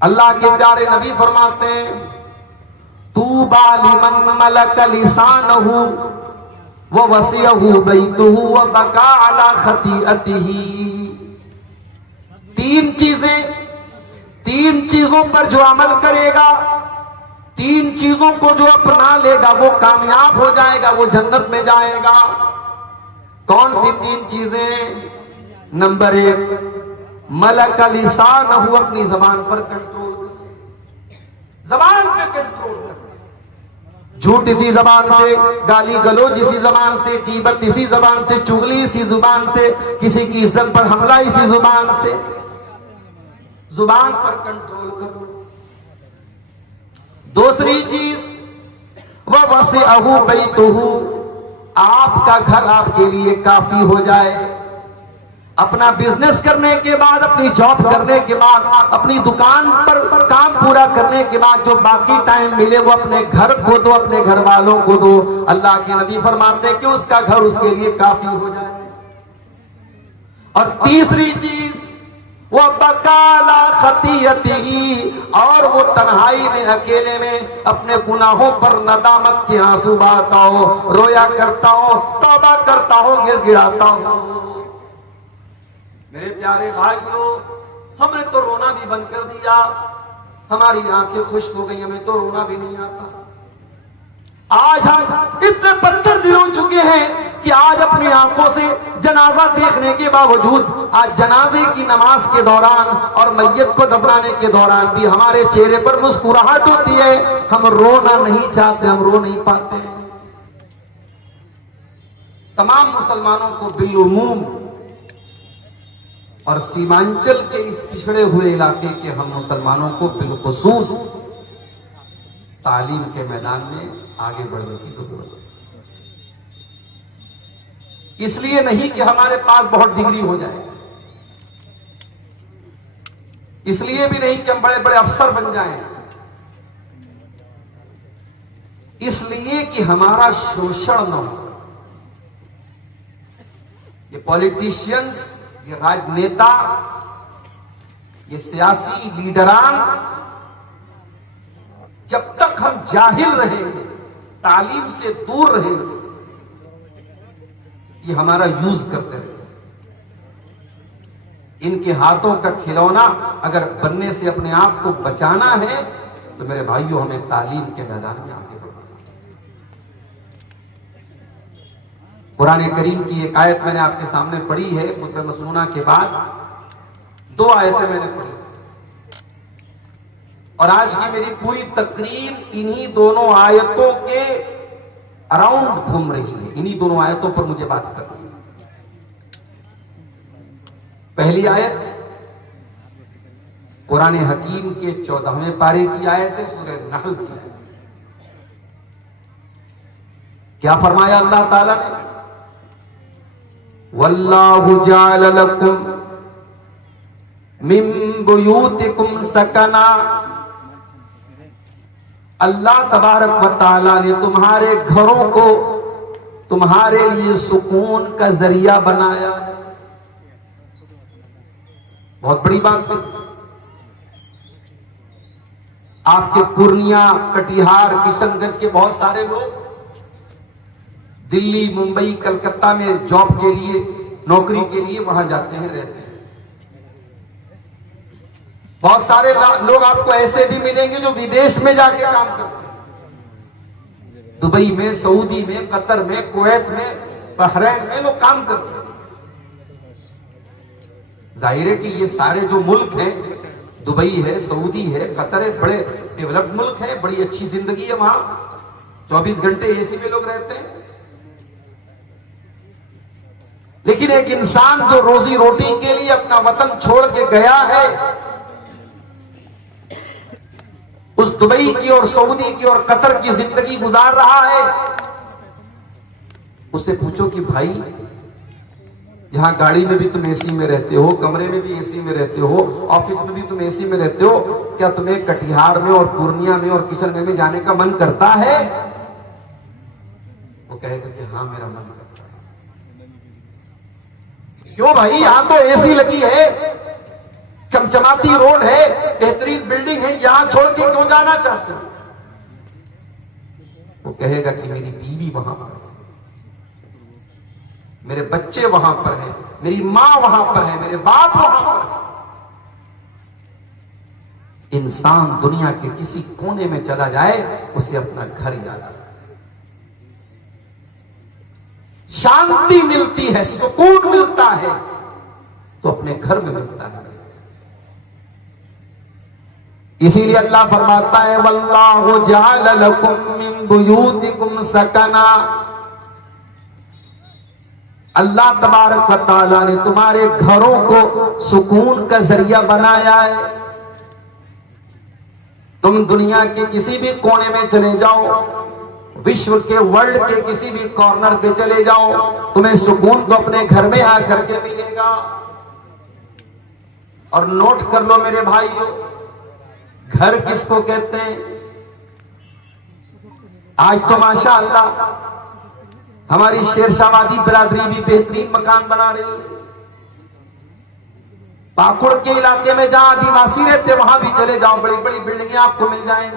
अल्लाह के प्यारे नबी फरमाते हैं, तूबा लिमन मलक लिसानहु व वसियहु बैतुहु व बका अला खतीअतिही। तीन चीजों पर जो अमल करेगा, तीन चीजों को जो अपना लेगा वो कामयाब हो जाएगा, वो जन्नत में जाएगा। कौन सी तीन चीजें? नंबर 1, मलक लिसानहु, अपनी जबान पर कंट्रोल, जबान पे कंट्रोल कर। झूठ इसी जबान से, गाली गलौज इसी जबान से, गीबत इसी जबान से, चुगली इसी जुबान से, किसी की इज्जत पर हमला इसी जुबान से। जुबान पर कंट्रोल करो। दूसरी चीज, वह वसिअहु बैतुहु, आपका घर आपके लिए काफी हो जाए। अपना बिजनेस करने के बाद, अपनी जॉब करने के बाद, अपनी दुकान पर काम पूरा करने के बाद जो बाकी टाइम मिले वो अपने घर को दो, अपने घर वालों को दो। अल्लाह के नबी फरमाते हैं कि उसका घर उसके लिए काफी हो जाए। और तीसरी चीज, वो बकाला खतीयतिही, और वो तन्हाई में, अकेले में अपने गुनाहों पर नदामत के आंसू बहाता हो, रोया करता हो, तौबा करता हो, गिड़गिड़ाता हो। मेरे प्यारे भाइयों, हमने तो रोना भी बंद कर दिया, हमारी आंखें खुश्क हो गई, हमें तो रोना भी नहीं आता। आज हम इतने पत्थर दिल हो चुके हैं कि आज अपनी आंखों से जनाजा देखने के बावजूद, आज जनाजे की नमाज के दौरान और मैयत को दफनाने के दौरान भी हमारे चेहरे पर मुस्कुराहट होती है। हम रोना नहीं चाहते, हम रो नहीं पाते। तमाम मुसलमानों को बिलुमूम और सीमांचल के इस पिछड़े हुए इलाके के हम मुसलमानों को बिलखुसूस तालीम के मैदान में आगे बढ़ने की जरूरत है। इसलिए नहीं कि हमारे पास बहुत डिग्री हो जाए, इसलिए भी नहीं कि हम बड़े बड़े अफसर बन जाएं, इसलिए कि हमारा शोषण न हो। ये पॉलिटिशियंस, ये राजनेता, ये सियासी लीडरान, जब तक हम जाहिल रहेंगे, तालीम से दूर रहेंगे, ये हमारा यूज करते रहेंगे। इनके हाथों का खिलौना अगर बनने से अपने आप को बचाना है तो मेरे भाइयों, हमें तालीम के मैदान में आगे बढ़ना है। कुरान करीम की एक आयत मैंने आपके सामने पढ़ी है। खुतबे मसनूना के बाद 2 आयतें मैंने पढ़ी और आज की मेरी पूरी तकरीर इन्हीं दोनों आयतों के अराउंड घूम रही है। इन्हीं दोनों आयतों पर मुझे बात करनी है। पहली आयत कुरान हकीम के 14वें पारे की आयत है, सूरह नहल की आयत। क्या फरमाया अल्लाह ताला ने? वल्लाहु जअल लकुम मिन बुयूतिकुम सकना। अल्लाह तबारक व तआला ने तुम्हारे घरों को तुम्हारे लिए सुकून का जरिया बनाया। बहुत बड़ी बात है। आपके पूर्णिया, कटिहार, किशनगंज के बहुत सारे लोग दिल्ली, मुंबई, कलकत्ता में जॉब के लिए, नौकरी के लिए वहां जाते हैं, रहते हैं। बहुत सारे लोग आपको ऐसे भी मिलेंगे जो विदेश में जाके काम करते हैं। दुबई में, सऊदी में, कतर में, कुवैत में, बहरैन में लोग काम करते हैं। जाहिर है कि ये सारे जो मुल्क हैं, दुबई है, सऊदी है, कतर है, बड़े डेवलप्ड मुल्क है, बड़ी अच्छी जिंदगी है वहां। 24 घंटे एसी में लोग रहते हैं। लेकिन एक इंसान जो रोजी रोटी के लिए अपना वतन छोड़ के गया है, उस दुबई की और सऊदी की और कतर की जिंदगी गुजार रहा है, उससे पूछो कि भाई यहां गाड़ी में भी तुम एसी में रहते हो, कमरे में भी एसी में रहते हो, ऑफिस में भी तुम एसी में रहते हो, क्या तुम्हें कटिहार में और पूर्णिया में और किशनगंज में जाने का मन करता है? वो कहेगा कि हाँ मेरा मन करता है। क्यों भाई, यहां तो एसी लगी है, चमचमाती रोड है, बेहतरीन बिल्डिंग है, यहां छोड़ के क्यों जाना चाहते हो? वो कहेगा कि मेरी बीवी वहां पर है, मेरे बच्चे वहां पर हैं, मेरी मां वहां पर है, मेरे बाप वहां पर है। इंसान दुनिया के किसी कोने में चला जाए, उसे अपना घर याद आता है, शांति मिलती है, सुकून मिलता है, तो अपने घर में मिलता है। इसीलिए अल्लाह फरमाता है वल्लाहु जअल लकुम मिन बुयूतिकुम सकना, अल्लाह तबारक व तआला ने तुम्हारे घरों को सुकून का जरिया बनाया है। तुम दुनिया के किसी भी कोने में चले जाओ, विश्व के वर्ल्ड के किसी भी कॉर्नर पे चले जाओ, तुम्हें सुकून तो अपने घर में आकर के मिलेगा। और नोट कर लो मेरे भाइयों, घर किसको कहते हैं? आज तो माशाअल्लाह हमारी शेरशाहवादी बिरादरी भी बेहतरीन मकान बना रही है। पाकुड़ के इलाके में जहां आदिवासी रहते वहां भी चले जाओ, बड़ी बड़ी बिल्डिंगें आपको मिल जाएंगी,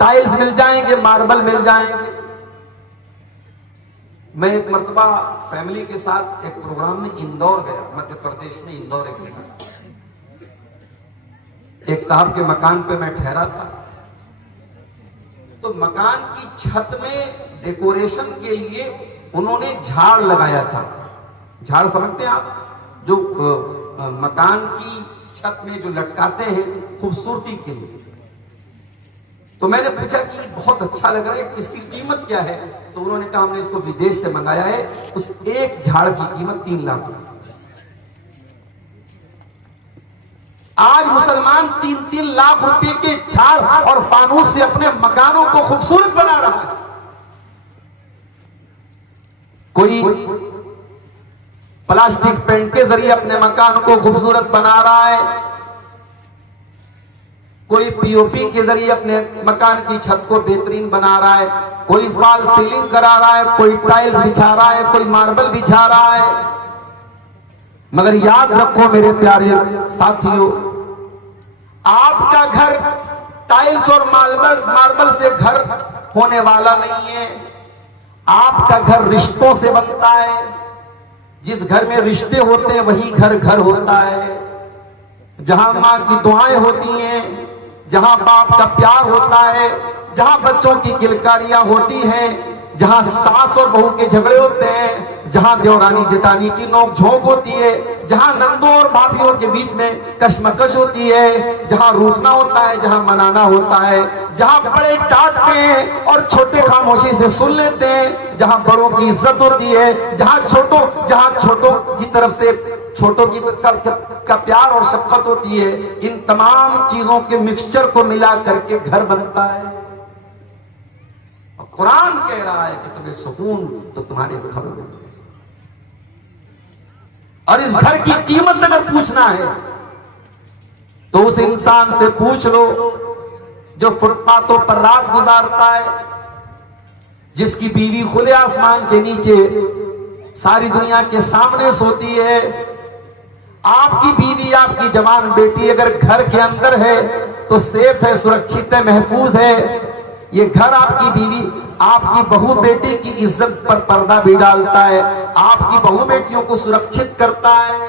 टाइल्स मिल जाएंगे, मार्बल मिल जाएंगे। मैं एक मर्तबा फैमिली के साथ एक प्रोग्राम में इंदौर गया, मध्य प्रदेश में इंदौर एक जगह, एक साहब के मकान पे मैं ठहरा था। तो मकान की छत में डेकोरेशन के लिए उन्होंने झाड़ लगाया था। झाड़ समझते हैं आप, जो मकान की छत में जो लटकाते हैं खूबसूरती के लिए। तो मैंने पूछा कि बहुत अच्छा लग रहा है, इसकी कीमत क्या है? तो उन्होंने कहा हमने इसको विदेश से मंगाया है, उस एक झाड़ की कीमत 3 लाख। आज मुसलमान 3-3 लाख रुपए के झाड़ और फानूस से अपने मकानों को खूबसूरत बना रहा है। कोई प्लास्टिक पेंट के जरिए अपने मकान को खूबसूरत बना रहा है, कोई पीओपी के जरिए अपने मकान की छत को बेहतरीन बना रहा है, कोई फॉल सीलिंग करा रहा है, कोई टाइल्स बिछा रहा है, कोई मार्बल बिछा रहा है। मगर याद रखो मेरे प्यारे साथियों, आपका घर टाइल्स और मार्बल से घर होने वाला नहीं है। आपका घर रिश्तों से बनता है। जिस घर में रिश्ते होते हैं वही घर घर होता है। जहां माँ की दुआएं होती हैं, जहां बाप का प्यार होता है, जहां बच्चों की किलकारियां होती हैं, जहां सास और बहू के झगड़े होते हैं, जहां देवरानी जेठानी की नोक-झोंक होती है, जहां नंदों और भाभियों के बीच में कशमकश होती है, जहां रूठना होता है, जहां मनाना होता है, जहां बड़े डांटते हैं और छोटे खामोशी से सुन लेते हैं, जहां बड़ों की इज्जत होती है, जहां छोटों की तरफ से छोटों की का प्यार और शफकत होती है, इन तमाम चीजों के मिक्सचर को मिला करके घर बनता है। और कुरान कह रहा है कि तुम्हें सुकून तो तुम्हारे घर में। और इस घर की कीमत अगर पूछना है तो उस इंसान से पूछ लो जो फुटपाथों पर रात गुजारता है, जिसकी बीवी खुले आसमान के नीचे सारी दुनिया के सामने सोती है। आपकी बीवी, आपकी जवान बेटी अगर घर के अंदर है तो सेफ है, सुरक्षित है, महफूज है। ये घर आपकी बीवी, आपकी बहू बेटी की इज्जत पर पर्दा भी डालता है, आपकी बहू बेटियों को सुरक्षित करता है।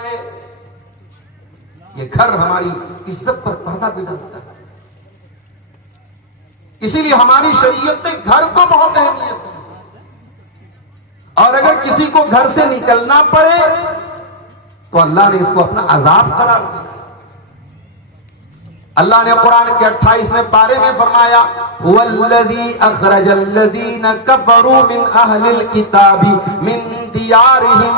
ये घर हमारी इज्जत पर पर्दा भी डालता है। इसीलिए हमारी शरीयत में घर को बहुत अहमियत है। और अगर किसी को घर से निकलना पड़े तो अल्लाह ने इसको अपना अजाब करार दिया। अल्लाह ने कुरान के 28वें पारे में फरमाया, हुवल्लज़ी अखरजल्लज़ीना कफरू मिन अहलिल किताबी मिन दियारिहिम।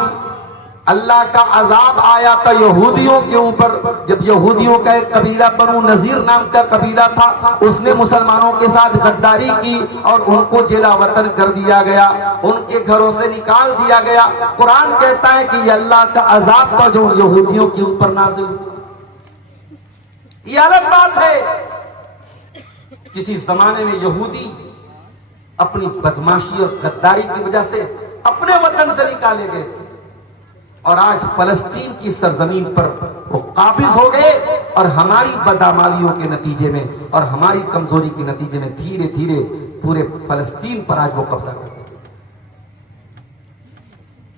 अल्लाह का अजाब आया था यहूदियों के ऊपर। जब यहूदियों का एक कबीला बनु नजीर नाम का कबीला था, उसने मुसलमानों के साथ गद्दारी की और उनको जिला वतन कर दिया गया, उनके घरों से निकाल दिया गया। कुरान कहता है कि यह अल्लाह का अजाब था जो यहूदियों के ऊपर नाज़िल हुआ। ये अलग बात है, किसी जमाने में यहूदी अपनी बदमाशी और गद्दारी की वजह से अपने वतन से निकाले गए थे। और आज फलस्तीन की सरजमीन पर वो काबिज हो गए और हमारी बदआमालियों के नतीजे में और हमारी कमजोरी के नतीजे में धीरे धीरे पूरे फलस्तीन पर आज वो कब्जा करते हैं।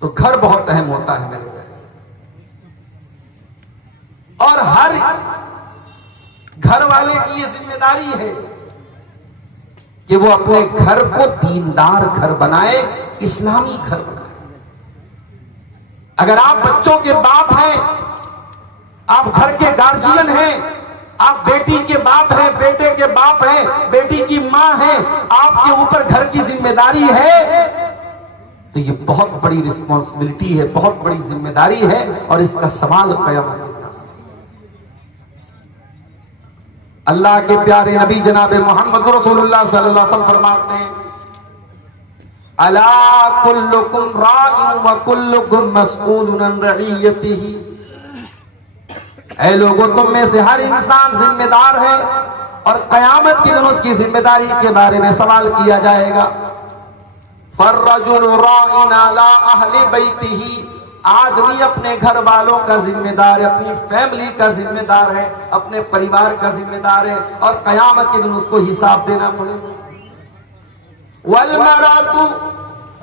तो घर बहुत अहम होता है मेरे भाई, और हर घर वाले की ये जिम्मेदारी है कि वो अपने घर को दीनदार घर बनाए, इस्लामी घर बनाए। अगर आप बच्चों के बाप हैं, आप घर के गार्जियन हैं, आप बेटी के बाप हैं, बेटे के बाप हैं, बेटी की मां हैं, आपके ऊपर घर की जिम्मेदारी है, तो ये बहुत बड़ी रिस्पॉन्सिबिलिटी है, बहुत बड़ी जिम्मेदारी है और इसका सवाल क़यामत के दिन अल्लाह के प्यारे नबी जनाब मोहम्मद रसूलुल्लाह सल्लल्लाहु अलैहि वसल्लम फरमाते हैं, अला कुल्लुकुम राइन व कुल्लुकुम मस्ऊलुन अन रइयतिही। ऐ लोगों, तुम में से हर इंसान जिम्मेदार है और क़यामत के दिन उसकी जिम्मेदारी के बारे में सवाल किया जाएगा। फर्रजुल राइन अला अहली बैतिही, आदमी अपने घर वालों का जिम्मेदार है, अपनी फैमिली का जिम्मेदार है, अपने परिवार का जिम्मेदार है और क़यामत के दिन उसको हिसाब देना पड़ेगा। वल मरातु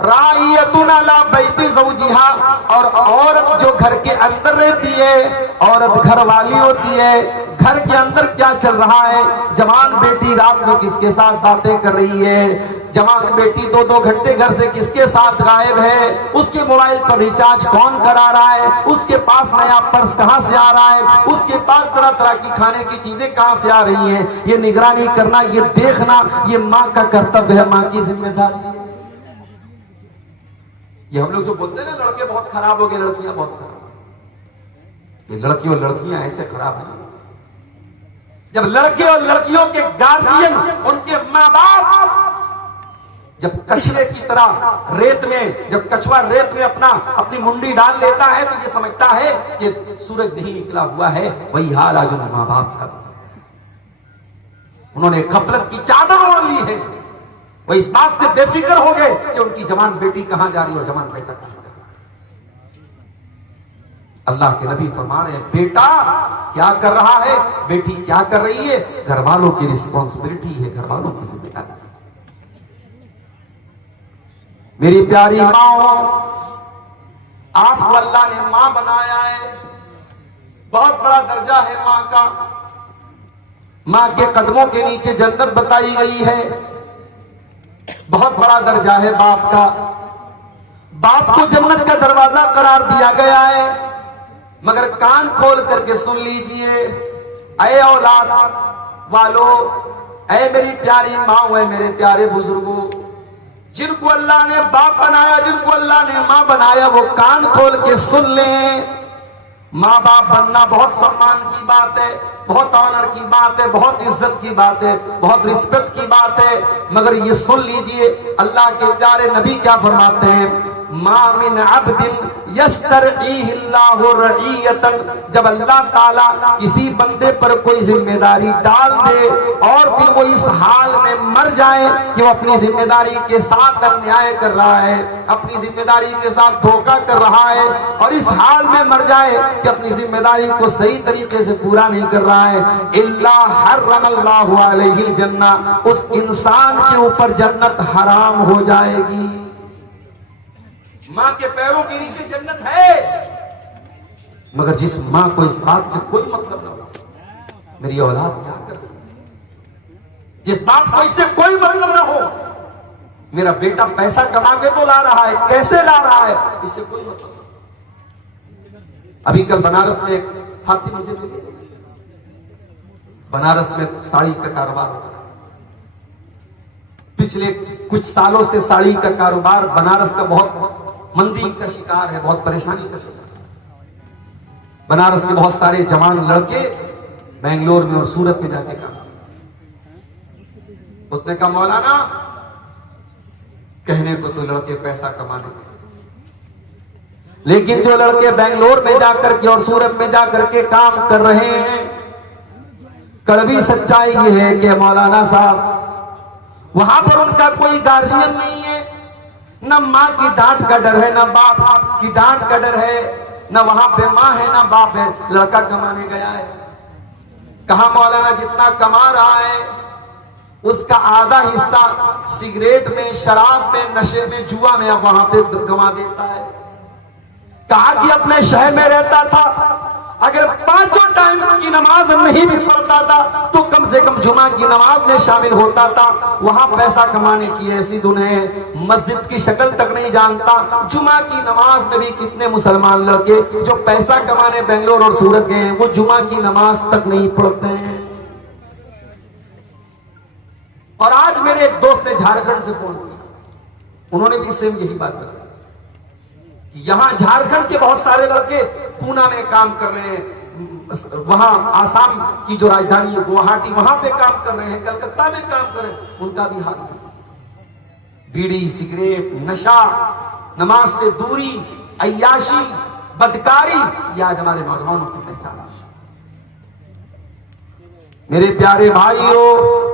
राइयतुन अला बैति ज़ौजिहा, और औरत जो घर के अंदर रहती है, औरत घर वाली होती है, घर के अंदर क्या चल रहा है, जवान बेटी रात में किसके साथ बातें कर रही है, जवान बेटी 2-2 घंटे घर से किसके साथ गायब है, उसके मोबाइल पर रिचार्ज कौन करा रहा है, उसके पास नया पर्स कहां से आ रहा है, उसके पास तरह तरह की खाने की चीजें कहां से आ रही हैं, ये निगरानी करना, ये देखना, ये मां का कर्तव्य है, मां की जिम्मेदारी है। ये हम लोग जो बोलते हैं ना, लड़के बहुत खराब हो गए, लड़कियां बहुत खराब, ये लड़की और लड़कियां ऐसे खराब हैं। जब लड़के और लड़कियों के गार्जियन, उनके माँ बाप जब कछुए की तरह रेत में, जब कछुआ रेत में अपनी मुंडी डाल लेता है तो ये समझता है कि सूरज नहीं निकला हुआ है, वही हाल आज उन माँ बाप का। उन्होंने गफलत की चादर ओढ़ ली है, वो इस बात से बेफिक्र हो गए कि उनकी जवान बेटी कहां जा रही है और जवान बेटा कहां जा रहा है। अल्लाह के नबी फरमा रहे हैं, बेटा क्या कर रहा है, बेटी क्या कर रही है, घर वालों की रिस्पॉन्सिबिलिटी है, घर वालों की जिम्मेदारी। मेरी प्यारी माँ, आपको अल्लाह ने मां बनाया है, बहुत बड़ा दर्जा है मां का। मां के कदमों के नीचे जन्नत बताई गई है, बहुत बड़ा दर्जा है बाप का। बाप को जन्नत का दरवाजा करार दिया गया है, मगर कान खोल करके सुन लीजिए, ऐ औलाद वालों, ऐ मेरी प्यारी माँ, ऐ मेरे प्यारे बुजुर्गों, जिनको अल्लाह ने बाप बनाया, जिनको अल्लाह ने मां बनाया, वो कान खोल के सुन लें। माँ बाप बनना बहुत सम्मान की बात है, बहुत ऑनर की बात है, बहुत इज्जत की बात है, बहुत रिस्पेक्ट की बात है, मगर ये सुन लीजिए, अल्लाह के प्यारे नबी क्या फरमाते हैं, मा मिन अब्दिन यस्तरईहिल्लाहु रईयतन, जब अल्लाह ताला किसी बंदे पर कोई जिम्मेदारी डाल दे और फिर वो इस हाल में मर जाए कि वो अपनी जिम्मेदारी के साथ अन्याय कर रहा है, अपनी जिम्मेदारी के साथ धोखा कर रहा है, और इस हाल में मर जाए कि अपनी जिम्मेदारी को सही तरीके से पूरा नहीं कर रहा है, इल्ला हर्रमल्लाहु अलैहिल जन्ना, उस इंसान के ऊपर जन्नत हराम हो जाएगी। मां के पैरों के नीचे जन्नत है, मगर जिस मां को इस बात से कोई मतलब ना हो, मेरी औलाद क्या कर रही है, जिस बात को इससे कोई मतलब ना हो, मेरा बेटा पैसा कमा के तो ला रहा है, कैसे ला रहा है, इससे कोई मतलब नहीं। अभी कल बनारस में एक साथी मुझे मिले, बनारस में साड़ी का कारोबार हो रहा है, पिछले कुछ सालों से साड़ी का कारोबार बनारस का बहुत मंदी का शिकार है, बहुत परेशानी का शिकार है। बनारस के बहुत सारे जवान लड़के बेंगलोर में और सूरत में जाके काम, उसने कहा मौलाना, कहने को तो लड़के पैसा कमाने के, लेकिन जो लड़के बेंगलोर में जाकर के और सूरत में जाकर के काम कर रहे हैं, कड़वी सच्चाई ये है कि मौलाना साहब, वहां पर उनका कोई गार्जियन नहीं है, न मां की डांट का डर है, न बाप की डांट का डर है, ना वहां पे माँ है ना बाप है, लड़का कमाने गया है। कहा मौलाना जितना कमा रहा है उसका आधा हिस्सा सिगरेट में, शराब में, नशे में, जुआ में अब वहां पे गंवा देता है। कहा कि अपने शहर में रहता था, अगर 5 टाइम की नमाज नहीं भी पढ़ता था तो कम से कम जुमा की नमाज में शामिल होता था। वहां पैसा कमाने की ऐसी धुन है, मस्जिद की शक्ल तक नहीं जानता। जुमा की नमाज में भी कितने मुसलमान लड़के जो पैसा कमाने बेंगलोर और सूरत गए हैं, वो जुमा की नमाज तक नहीं पढ़ते हैं। और आज मेरे एक दोस्त ने झारखंड से फोन किया, उन्होंने भी सेम यही बात बताई। यहां झारखंड के बहुत सारे लड़के पूना में काम कर रहे हैं, वहां आसाम की जो राजधानी है गुवाहाटी, वहां पे काम कर रहे हैं, कलकत्ता में काम कर रहे हैं, उनका भी हाल है। बीड़ी, सिगरेट, नशा, नमाज से दूरी, अय्याशी, बदकारी, ये आज हमारे नौजवानों की पहचान है। मेरे प्यारे भाइयों,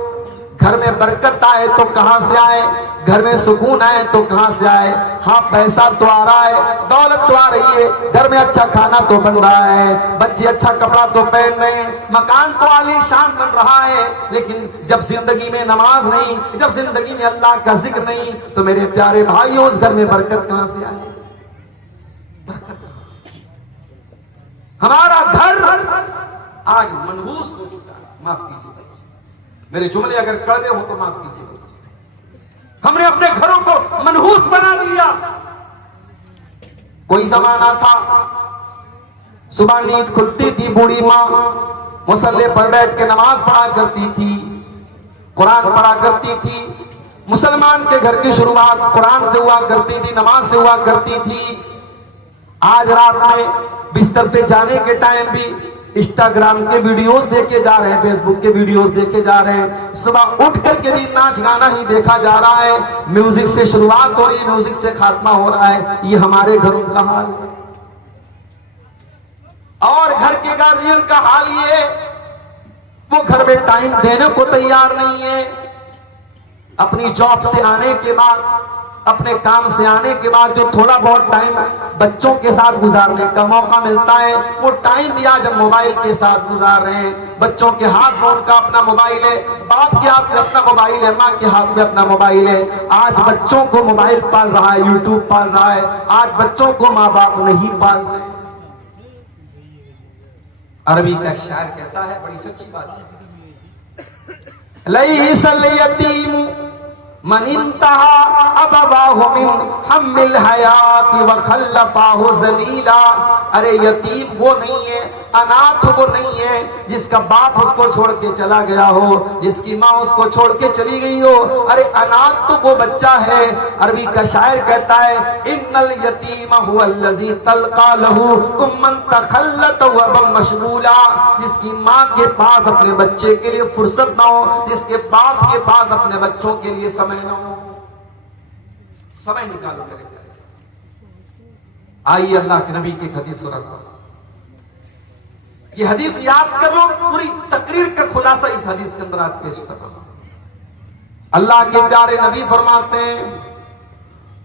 घर में बरकत आए तो कहां से आए, घर में सुकून आए तो कहां से आए। हाँ, पैसा तो आ रहा है, दौलत तो आ रही है, घर में अच्छा खाना तो बन रहा है, बच्चे अच्छा कपड़ा तो पहन रहे हैं, मकान तो आलीशान बन रहा है, लेकिन जब जिंदगी में नमाज नहीं, जब जिंदगी में अल्लाह का जिक्र नहीं, तो मेरे प्यारे भाइयों उस घर में बरकत कहां से आए। हमारा घर आज मनहूस हो चुका है, माफ कीजिए मेरे जुमले अगर कड़वे हो तो माफ कीजिए। हमने अपने घरों को मनहूस बना दिया। कोई जमाना था, सुबह नींद खुलती थी, बूढ़ी माँ मुसल्ले पर बैठ के नमाज पढ़ा करती थी, कुरान पढ़ा करती थी। मुसलमान के घर की शुरुआत कुरान से हुआ करती थी, नमाज से हुआ करती थी। आज रात में बिस्तर पे जाने के टाइम भी इंस्टाग्राम के वीडियोस देखे जा रहे हैं, फेसबुक के वीडियोस देखे जा रहे हैं, सुबह उठ करके भी नाच गाना ही देखा जा रहा है। म्यूजिक से शुरुआत हो रही है, म्यूजिक से खात्मा हो रहा है। ये हमारे घरों का हाल है। और घर के गार्जियन का हाल ये, वो घर में टाइम देने को तैयार नहीं है। अपनी जॉब से आने के बाद, अपने काम से आने के बाद जो थोड़ा बहुत टाइम बच्चों के साथ गुजारने का मौका मिलता है, वो टाइम भी आज हम मोबाइल के साथ गुजार रहे हैं। बच्चों के हाथ में उनका अपना मोबाइल है, बाप के हाथ में अपना मोबाइल है, माँ के हाथ में अपना मोबाइल है। आज बच्चों को मोबाइल पाल रहा है, यूट्यूब पाल रहा है। आज बच्चों को माँ बाप नहीं पाल रहे। अरबी का शायर कहता है, बड़ी सच्ची बात है, लईसल यतीम मन इंतहा अबवाहु मिन हम्मिल हयाती व खल्लफाहु जलीला। अरे यतीम वो नहीं है, अनाथ वो नहीं है जिसका बाप उसको छोड़ के चला गया हो, जिसकी माँ उसको छोड़ के चली गई हो। अरे अनाथ तो वो बच्चा है। अरबी का शायर कहता है, इन्नल यतीम हुवल्लज़ी तल्का लहू उम्मन तखल्लत व बम मशगूला। जिसकी माँ के पास अपने बच्चे के लिए फुर्सत ना हो, जिसके बाप के पास अपने बच्चों के लिए समय ना हो, समय निकालो मेरे प्यारे। आइए अल्लाह के नबी की हदीस सुनाता हूं। ये हदीस याद कर लो, पूरी तकरीर का खुलासा इस हदीस के अंदर आज पेश कर रहा हूं। अल्लाह के प्यारे नबी फरमाते हैं,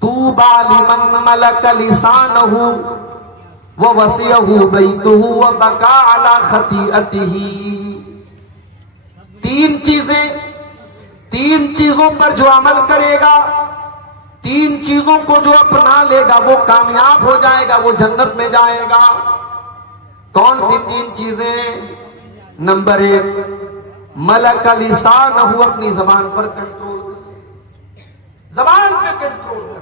तूबा लिमन मलक लिसानहु व वसियहु बैतुहु व बका अला खतीअतिही। तीन चीजों पर जो अमल करेगा, तीन चीजों को जो अपना लेगा वो कामयाब हो जाएगा, वो जन्नत में जाएगा। कौन सी तीन चीजें? नंबर 1, मलक लिसान हु, अपनी जबान पर कंट्रोल, जबान पे कंट्रोल कर।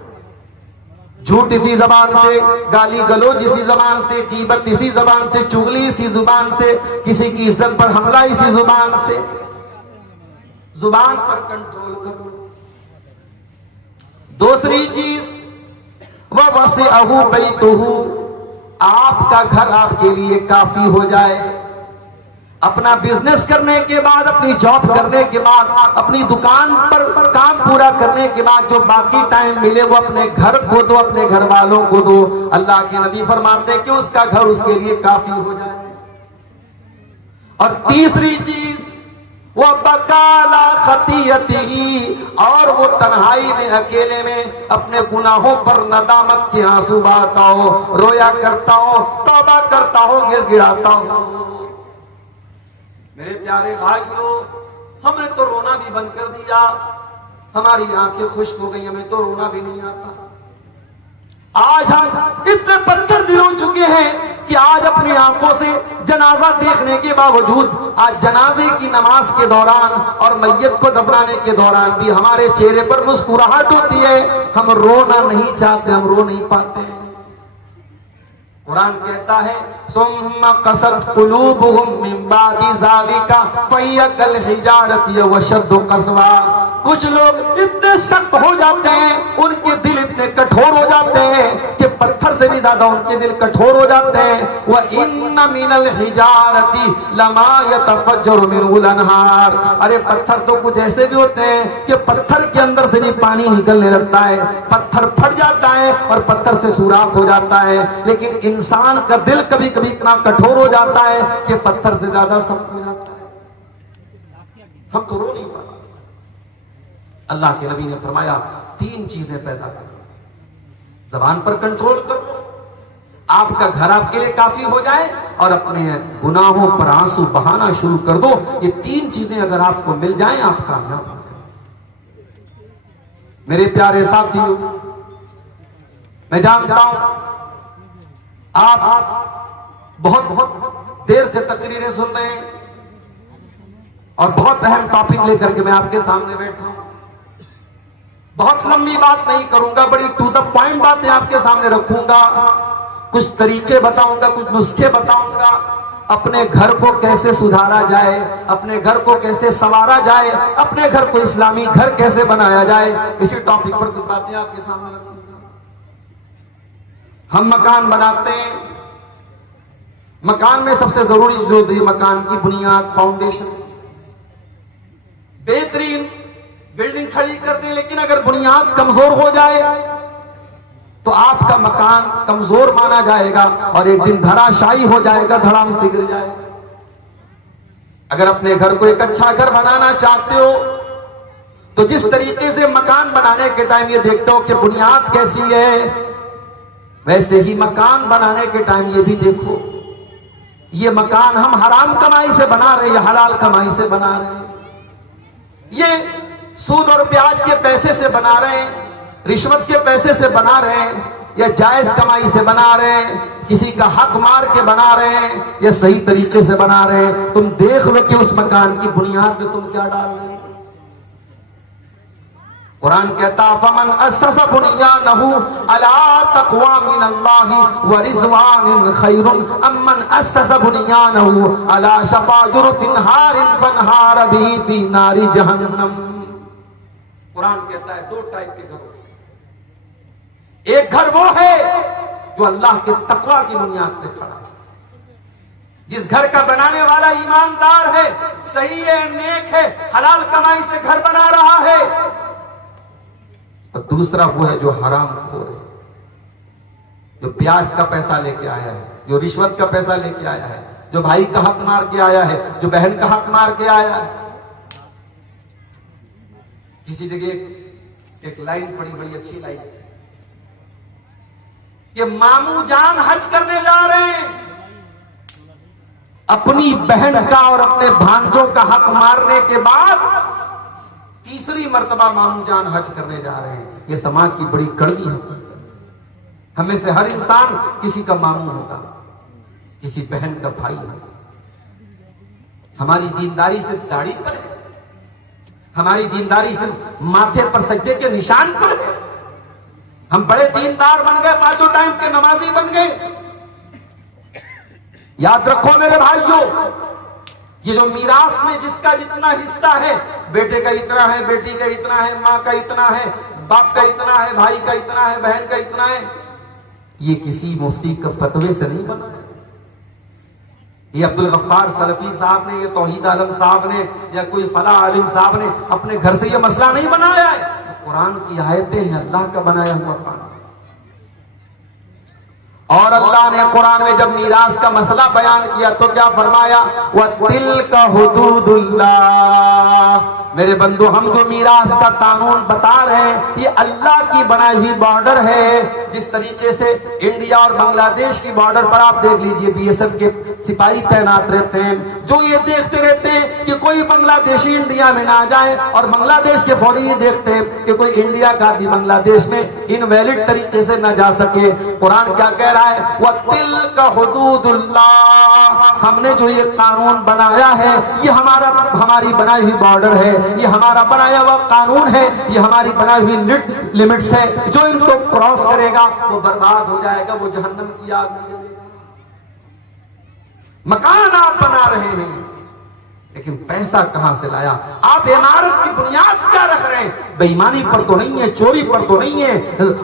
झूठ इसी जबान से, गाली गलोच इसी जबान से, गीबत इसी जबान से, चुगली इसी जुबान से, किसी की इज्जत पर हमला इसी जुबान से। जुबान पर कंट्रोल करो। दूसरी चीज, वह वसिअहु बैतुहु, आपका घर आपके लिए काफी हो जाए। अपना बिजनेस करने के बाद, अपनी जॉब करने के बाद, अपनी दुकान पर काम पूरा करने के बाद जो बाकी टाइम मिले वो अपने घर को दो, अपने घर वालों को दो। अल्लाह के नबी फरमाते हैं कि उसका घर उसके लिए काफी हो जाए। और तीसरी चीज, वह बकाला खतियती, और वो तन्हाई में अकेले में अपने गुनाहों पर नदामत के आंसू बहाता हो, रोया करता हो, तौबा करता हो, गिड़गिड़ाता हो। मेरे प्यारे भाइयों, हमने तो रोना भी बंद कर दिया, हमारी आंखें खुश्क हो गई, हमें तो रोना भी नहीं आता। आज हम इतने पत्थर दिल हो चुके हैं कि आज अपनी आंखों से जनाजा देखने के बावजूद, आज जनाजे की नमाज के दौरान और मैयत को दफनाने के दौरान भी हमारे चेहरे पर मुस्कुराहट होती है। हम रोना नहीं चाहते, हम रो नहीं पाते। कुरान कहता है सुम्मा कसरत कुलूबुहुम मिन बादी ज़ालिका फहिय कल हिजारति व शद्दु कसवा। कुछ लोग इतने सख्त हो जाते हैं, उनके दिल इतने कठोर हो जाते हैं कि पत्थर से भी ज्यादा उनके दिल कठोर हो जाते हैं। व इन्न मिनल हिजारति लमा यतफज्जरु मिनहुल अनहार। अरे पत्थर तो कुछ ऐसे भी होते हैं कि पत्थर के अंदर से भी पानी निकलने लगता है, पत्थर फट जाता है और पत्थर से सुराख हो जाता है। लेकिन इंसान का दिल कभी कभी इतना कठोर हो जाता है कि पत्थर से ज्यादा सख्त हो जाता है। हम तो रो नहीं पाते। अल्लाह के नबी ने फरमाया 3 चीजें पैदा करो, जबान पर कंट्रोल करो, आपका घर आपके लिए काफी हो जाए, और अपने गुनाहों पर आंसू बहाना शुरू कर दो। ये 3 चीजें अगर आपको मिल जाएं, आप कामयाब हो जाए। मेरे प्यारे साथियों, मैं जानता हूं आप बहुत देर से तकरीरें सुन रहे हैं और बहुत अहम टॉपिक लेकर के मैं आपके सामने बैठा हूं। बहुत लंबी बात नहीं करूंगा, बड़ी टू द पॉइंट बातें आपके सामने रखूंगा। कुछ तरीके बताऊंगा, कुछ नुस्खे बताऊंगा, अपने घर को कैसे सुधारा जाए, अपने घर को कैसे संवारा जाए, अपने घर को इस्लामी घर कैसे बनाया जाए। इसी टॉपिक पर कुछ बातें आपके सामने रखूंगा। हम मकान बनाते हैं, मकान में सबसे जरूरी जो होती है मकान की बुनियाद, फाउंडेशन। बेहतरीन बिल्डिंग खड़ी करते हैं, लेकिन अगर बुनियाद कमजोर हो जाए तो आपका मकान कमजोर माना जाएगा और एक दिन धराशायी हो जाएगा, धड़ाम से गिर जाएगा। अगर अपने घर को एक अच्छा घर बनाना चाहते हो तो जिस तरीके से मकान बनाने के टाइम ये देखते हो कि बुनियाद कैसी है, वैसे ही मकान बनाने के टाइम ये भी देखो ये मकान हम हराम कमाई से बना रहे हैं या हलाल कमाई से बना रहे हैं, ये सूद और ब्याज के पैसे से बना रहे हैं, रिश्वत के पैसे से बना रहे हैं, या जायज कमाई से बना रहे हैं, किसी का हक मार के बना रहे हैं, या सही तरीके से बना रहे हैं। तुम देख लो कि उस मकान की बुनियाद में तुम क्या डाल रहे हो। कुरान कहता फमन अस्ससा बुनियानहु अला तक़वा मिनल्लाहि व रिज़वानिन खैरुन अम्मन अस्ससा बुनियानहु अला शफ़ा जुरफिन हारिन फनहार बिही फी नारी जहन्नम। कुरान कहता है 2 टाइप के घर होते हैं। एक घर वो है जो अल्लाह के तक़वा की बुनियाद पे खड़ा है, जिस घर का बनाने वाला ईमानदार है, सही है, नेक है, हलाल कमाई से घर बना रहा है। और दूसरा वो है जो हराम खोर है, जो ब्याज का पैसा लेके आया है, जो रिश्वत का पैसा लेके आया है, जो भाई का हक मार के आया है, जो बहन का हक मार के आया है। किसी जगह एक लाइन पड़ी, बड़ी अच्छी लाइन, कि मामू जान हज करने जा रहे हैं, अपनी बहन का और अपने भांजों का हक मारने के बाद तीसरी मर्तबा मामू जान हज करने जा रहे हैं। यह समाज की बड़ी कड़वी है। हमें से हर इंसान किसी का मामू होगा, किसी बहन का भाई होगा। हमारी दीनदारी से दाढ़ी पर, हमारी दीनदारी से माथे पर सजदे के निशान पर, हम बड़े दीनदार बन गए, 5 टाइम के नमाजी बन गए। याद रखो मेरे भाइयों, ये जो मीरास में जिसका जितना हिस्सा है, बेटे का इतना है, बेटी का इतना है, माँ का इतना है, बाप का इतना है, भाई का इतना है, बहन का इतना है, ये किसी मुफ्ती का फतवे से नहीं बना है। ये अब्दुल गफ्फार सलफी साहब ने, ये तौहीद आलम साहब ने, या कोई फला आलिम साहब ने अपने घर से ये मसला नहीं बनाया है। कुरान की आयतें हैं, अल्लाह का बनाया हुआ कानून। और अल्लाह ने कुरान में जब मीरास का मसला बयान किया तो क्या फरमाया, वतिल्का हुदूदुल्लाह। मेरे बंधु, हम जो मीरास का कानून बता रहे हैं ये अल्लाह की बनाई हुई बॉर्डर है। जिस तरीके से इंडिया और बांग्लादेश की बॉर्डर पर आप देख लीजिए बीएसएफ के सिपाही तैनात रहते हैं, जो ये देखते रहते हैं कि कोई बांग्लादेशी इंडिया में ना जाए, और बांग्लादेश के फौजी ये देखते हैं कि कोई इंडिया का भी बांग्लादेश में इनवैलिड तरीके से न जा सके। कुरान क्या कह रहा है, वतिल्का हुदूदुल्लाह। हमने जो ये कानून बनाया है ये हमारी बनाई हुई बॉर्डर है, ये हमारा बनाया हुआ कानून है, ये हमारी बनाई हुई लिमिट्स है। जो इनको क्रॉस करेगा वो बर्बाद हो जाएगा, वो जहन्नम की आग में जलेगा। मकान आप बना रहे हैं लेकिन पैसा कहां से लाया? आप इमारत की बुनियाद क्या रख रहे हैं? बेईमानी पर तो नहीं है, चोरी पर तो नहीं है,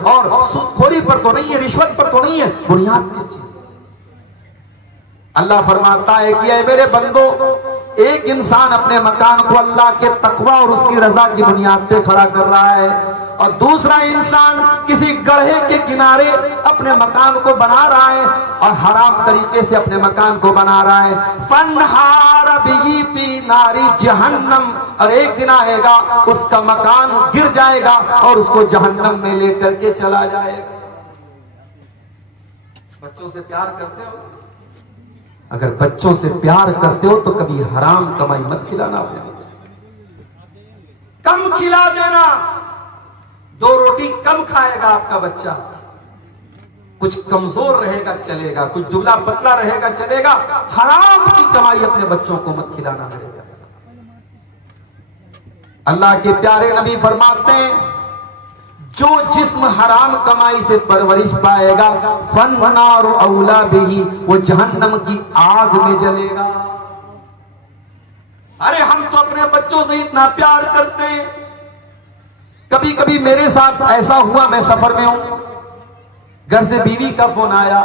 और सूदखोरी पर तो नहीं है, रिश्वत पर तो नहीं है। बुनियाद किस चीज? अल्लाह फरमाता है कि ऐ मेरे बंदो, एक इंसान अपने मकान को अल्लाह के तकवा और उसकी रजा की बुनियाद पे खड़ा कर रहा है, और दूसरा इंसान किसी गड्ढे के किनारे अपने मकान को बना रहा है और हराम तरीके से अपने मकान को बना रहा है। फनहार बिही फी नारी जहन्नम, और एक दिन आएगा उसका मकान गिर जाएगा और उसको जहन्नम में लेकर के चला जाएगा। बच्चों से प्यार करते हो? अगर बच्चों से प्यार करते हो तो कभी हराम कमाई मत खिलाना, अपने कम खिला देना। 2 रोटी कम खाएगा आपका बच्चा, कुछ कमजोर रहेगा चलेगा, कुछ दुबला पतला रहेगा चलेगा। हराम की कमाई अपने बच्चों को मत खिलाना पड़ेगा। अल्लाह के प्यारे नबी फरमाते हैं, जो जिस्म हराम कमाई से परवरिश पाएगा फन्नार औला बिही, वो जहन्नम की आग में जलेगा। अरे हम तो अपने बच्चों से इतना प्यार करते हैं, कभी कभी मेरे साथ ऐसा हुआ, मैं सफर में हूं, घर से बीवी का फोन आया,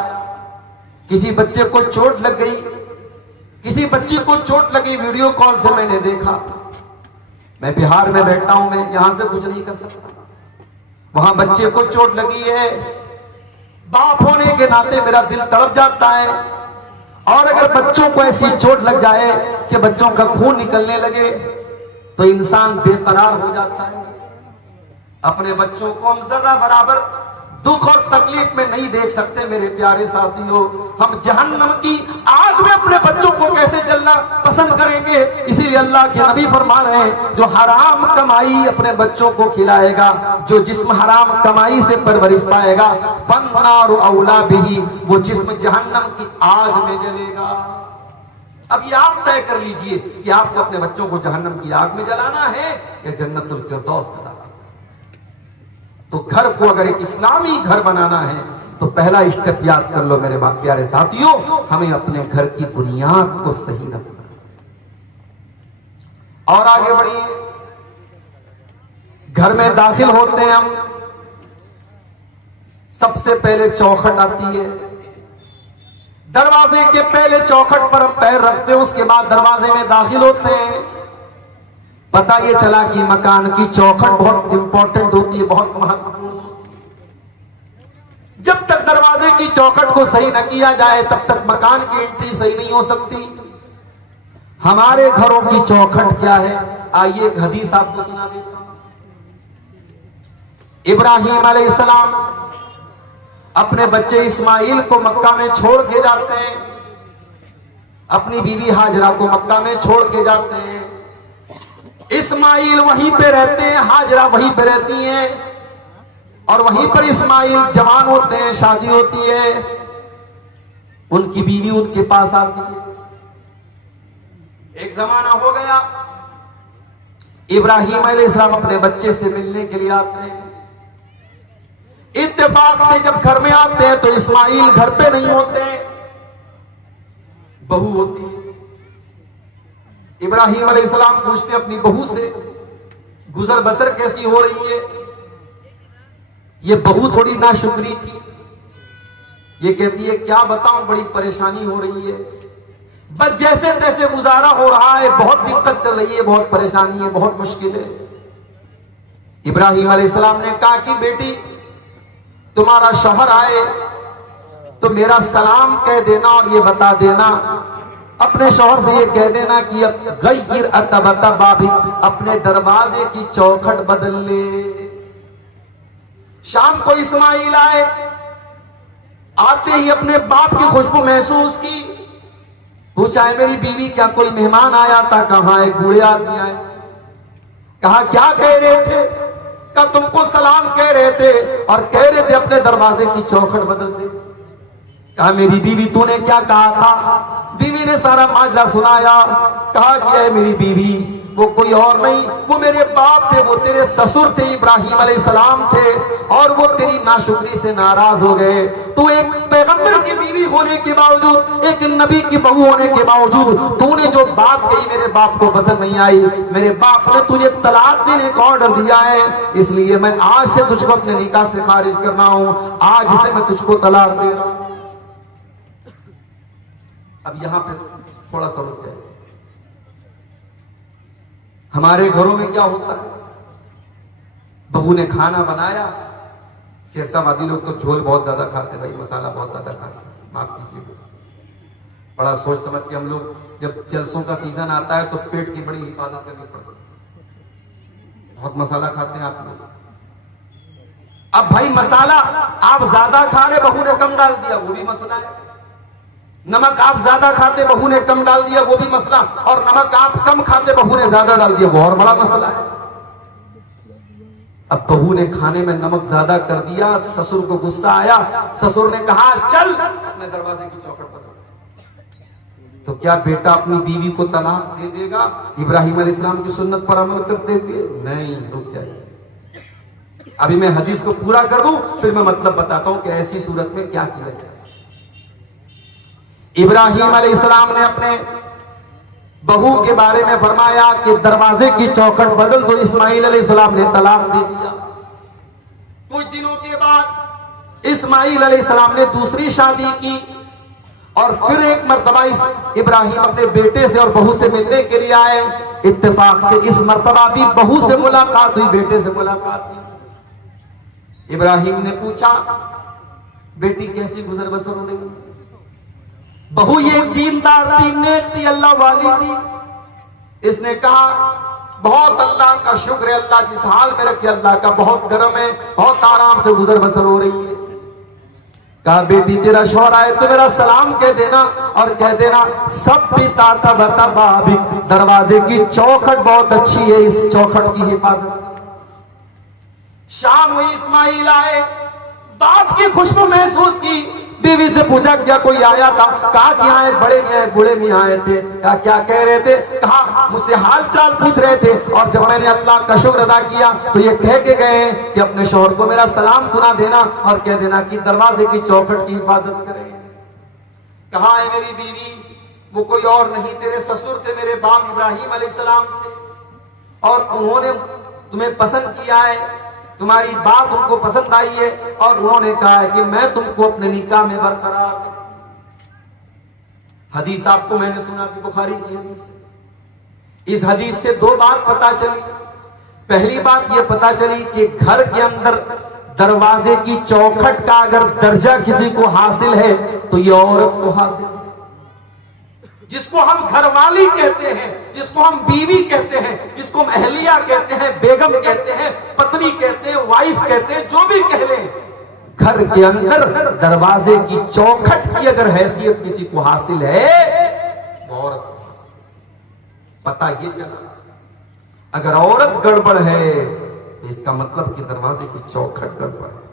किसी बच्चे को चोट लग गई, किसी बच्ची को चोट लगी, वीडियो कॉल से मैंने देखा। मैं बिहार में बैठा हूं, मैं यहां से कुछ नहीं कर सकता, वहां बच्चे को चोट लगी है। बाप होने के नाते मेरा दिल तड़प जाता है, और अगर बच्चों को ऐसी चोट लग जाए कि बच्चों का खून निकलने लगे तो इंसान बेकरार हो जाता है। अपने बच्चों को हम जरा बराबर दुख और तकलीफ में नहीं देख सकते। मेरे प्यारे साथियों, हम जहन्नम की आग में अपने बच्चों को कैसे जलना पसंद करेंगे? इसीलिए अल्लाह के नबी फरमा रहे हैं, जो हराम कमाई अपने बच्चों को खिलाएगा, जो जिस्म हराम कमाई से परवरिश पाएगा, फन्नार औला बिही, वो जिस्म जहन्नम की आग में जलेगा। अब ये आप तय कर लीजिए कि आपको अपने बच्चों को जहन्नम की आग में जलाना है या जन्नतुल फिरदौस में जलाना है। तो घर को अगर एक इस्लामी घर बनाना है तो पहला स्टेप याद कर लो मेरे बाप प्यारे साथियों, हमें अपने घर की बुनियाद को सही रखना और आगे बढ़िए। घर में दाखिल होते हैं हम, सबसे पहले चौखट आती है, दरवाजे के पहले चौखट पर हम पैर रखते हैं, उसके बाद दरवाजे में दाखिल होते हैं। पता ये चला कि मकान की चौखट बहुत इंपॉर्टेंट होती है, बहुत महत्वपूर्ण होती है। जब तक दरवाजे की चौखट को सही न किया जाए तब तक मकान की एंट्री सही नहीं हो सकती। हमारे घरों की चौखट क्या है, आइए एक हदीस आपको सुना देता हूं। इब्राहिम अलैहिस्सलाम अपने बच्चे इस्माइल को मक्का में छोड़ के जाते हैं, अपनी बीवी हाजरा को मक्का में छोड़ के जाते हैं। इस्माइल वहीं पे रहते हैं, हाजरा वहीं पे रहती हैं, और वहीं पर इस्माइल जवान होते हैं, शादी होती है, उनकी बीवी उनके पास आती है। एक जमाना हो गया, इब्राहिम अलैहिस्सलाम अपने बच्चे से मिलने के लिए आते हैं। इत्तेफाक से जब घर में आते हैं तो इस्माइल घर पे नहीं होते, बहू होती है। इब्राहिम अलैहिस्सलाम पूछते अपनी बहू से, गुजर बसर कैसी हो रही है? ये बहू थोड़ी नाशुक्री थी, ये कहती है क्या बताऊं, बड़ी परेशानी हो रही है, बस जैसे तैसे गुजारा हो रहा है, बहुत दिक्कत चल रही है, बहुत परेशानी है, बहुत मुश्किल है। इब्राहिम अलैहिस्सलाम ने कहा कि बेटी तुम्हारा शौहर आए तो मेरा सलाम कह देना और ये बता देना, अपने शौहर से ये कह देना कि अब गैर अतबता बाबी, अपने दरवाजे की चौखट बदल ले। शाम को इस्माइल आए, आते ही अपने बाप की खुशबू महसूस की। पूछा है मेरी बीवी क्या कोई मेहमान आया था? कहा एक बूढ़े आदमी आए। कहा क्या कह रहे थे? कहा तुमको सलाम कह रहे थे और कह रहे थे अपने दरवाजे की चौखट बदल दे। कहा मेरी बीवी तूने क्या कहा था? बीवी ने सारा माजरा सुनाया। कहा क्या है मेरी बीवी, वो कोई और नहीं, वो मेरे बाप थे, वो तेरे ससुर थे, इब्राहिम अलैहिस्सलाम थे, और वो तेरी नाशुक्री से नाराज हो गए। तू एक पैगंबर की बीवी होने के बावजूद, एक नबी की बहू होने के बावजूद तूने जो बात कही मेरे बाप को पसंद नहीं आई। मेरे बाप ने तुझे तलाक देने का ऑर्डर दिया है, इसलिए मैं आज से तुझको अपने निकाह से खारिज कर रहा हूं, आज से मैं तुझको तलाक दे रहा हूं। अब यहां पे थोड़ा सा रुक जाए। हमारे घरों में क्या होता है, बहू ने खाना बनाया, शेरशाबादी लोग तो झोल बहुत ज्यादा खाते, भाई मसाला बहुत ज्यादा खाते, माफ कीजिए, बड़ा सोच समझ के हम लोग जब जलसों का सीजन आता है तो पेट की बड़ी हिफाजत करनी पड़ती है, बहुत मसाला खाते हैं आप लोग। अब भाई मसाला आप ज्यादा खा रहे, बहू ने कम डाल दिया, वो भी मसला है। नमक आप ज्यादा खाते, बहू ने कम डाल दिया, वो भी मसला। और नमक आप कम खाते, बहू ने ज्यादा डाल दिया, वो और बड़ा मसला है। अब बहू ने खाने में नमक ज्यादा कर दिया, ससुर को गुस्सा आया, ससुर ने कहा चल अपने दरवाजे की चौखट पर। तो क्या बेटा अपनी बीवी को तलाक दे देगा इब्राहिम अलैहिस्सलाम की सुन्नत पर अमल करते हुए? नहीं, रुक जाए, अभी मैं हदीस को पूरा कर दूं, फिर मैं मतलब बताता हूं कि ऐसी सूरत में क्या किया जाए। इब्राहिम अलैहिस्सलाम ने अपने बहू के बारे में फरमाया कि दरवाजे की चौखट बदल दो। इस्माइल अलैहिस्सलाम ने तलाक दे दिया। कुछ दिनों के बाद इस्माइल अलैहिस्सलाम ने दूसरी शादी की और फिर एक मर्तबा इब्राहिम अपने बेटे से और बहू से मिलने के लिए आए। इत्तेफाक से इस मर्तबा भी बहू से मुलाकात हुई, बेटे से मुलाकात हुई। इब्राहिम ने पूछा बेटी कैसी गुजर बसर हो रही? बहू ये दीनदार थी, नेक थी, अल्लाह वाली थी। इसने कहा बहुत अल्लाह का शुक्र है, अल्लाह जिस हाल में रखे अल्लाह का बहुत गर्म है, बहुत आराम से गुजर बसर हो रही है। कहा बेटी तेरा शौहर आए तो मेरा सलाम कह देना और कह देना सब पिता तबता बाबी, दरवाजे की चौखट बहुत अच्छी है, इस चौखट की हिफाजत। शाम हुई, इस्माइल आए, बाप की खुशबू महसूस की। बीवी से पूछा क्या कोई आया था? कहा कि आए बड़े मियां बूढ़े मियां आए थे। कहा क्या कह रहे थे? कहा मुझसे हाल चाल पूछ रहे थे और जब मैंने अल्लाह का शुक्र अदा किया तो ये कह के गए कि अपने शौहर को मेरा सलाम सुना देना और कह देना कि दरवाजे की चौखट की हिफाजत करें। कहा है मेरी बीवी? वो कोई और नहीं तेरे ससुर थे, मेरे बाप इब्राहिम अलैहिस्सलाम थे, और उन्होंने तुम्हें पसंद किया है, तुम्हारी बात उनको पसंद आई है और उन्होंने कहा है कि मैं तुमको अपने निकाह में बरकरार। हदीस आपको मैंने सुना कि बुखारी की हदीस है। इस हदीस से दो बात पता चली। पहली बात यह पता चली कि घर के अंदर दरवाजे की चौखट का अगर दर्जा किसी को हासिल है तो ये औरत को हासिल है। जिसको हम घरवाली कहते हैं, जिसको हम बीवी कहते हैं, जिसको हम अहलिया कहते हैं, बेगम कहते हैं, पत्नी कहते हैं, वाइफ कहते हैं, जो भी कह लें, घर के अंदर दरवाजे की चौखट की अगर हैसियत किसी को हासिल है वो औरत को हासिल। पता ये चला अगर औरत गड़बड़ है तो इसका मतलब कि दरवाजे की चौखट गड़बड़ है,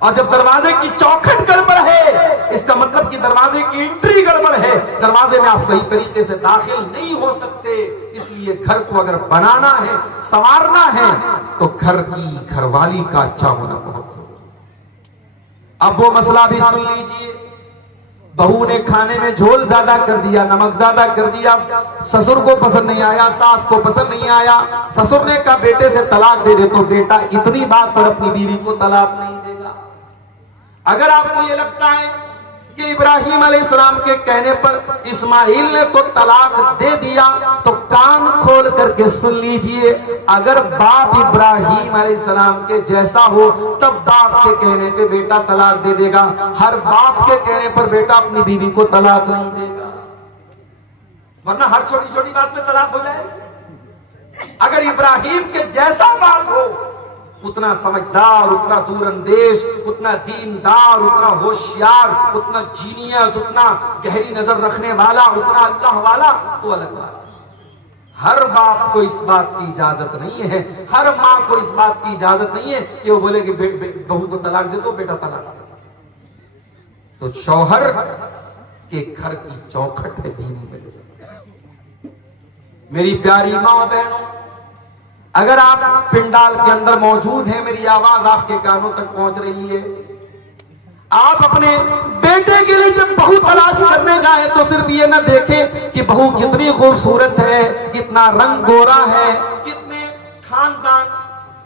और जब दरवाजे की चौखट गड़बड़ है इसका मतलब कि दरवाजे की एंट्री गड़बड़ है, दरवाजे में आप सही तरीके से दाखिल नहीं हो सकते। इसलिए घर को अगर बनाना है, संवारना है तो घर की घरवाली का अच्छा होना बहुत जरूरी है। अब वो मसला भी सुन लीजिए। बहू ने खाने में झोल ज्यादा कर दिया, नमक ज्यादा कर दिया, ससुर को पसंद नहीं आया, सास को पसंद नहीं आया। ससुर ने कहा बेटे से तलाक दे दे, तो बेटा इतनी बात पर अपनी बीवी को तलाक नहीं देगा। अगर आपको ये लगता है कि इब्राहिम अलैहिस्सलाम के कहने पर इस्माइल ने तो तलाक दे दिया, तो कान खोल कर करके सुन लीजिए, अगर बाप इब्राहीम अलैहिस्सलाम के जैसा हो तब बाप के कहने पे बेटा तलाक दे देगा। हर बाप के कहने पर बेटा अपनी बीवी को तलाक नहीं देगा, वरना हर छोटी छोटी बात पे तलाक हो जाए। अगर इब्राहीम के जैसा बाप हो, उतना समझदार, उतना दूरअंदेश, उतना दीनदार, उतना होशियार, उतना जीनियस, उतना गहरी नजर रखने वाला, उतना अल्लाह वाला, तो अलग बात। हर बाप को इस बात की इजाजत नहीं है, हर माँ को इस बात की इजाजत नहीं है कि वो बोले कि बहू को तलाक दे दो, बेटा तलाक। तो शौहर के घर की चौखट है बीवी। मेरी प्यारी माँ बहनों, अगर आप पिंडाल के अंदर मौजूद हैं, मेरी आवाज आपके कानों तक पहुंच रही है, आप अपने बेटे के लिए जब बहू तलाश करने जाए तो सिर्फ ये ना देखें कि बहू कितनी खूबसूरत है, कितना रंग गोरा है,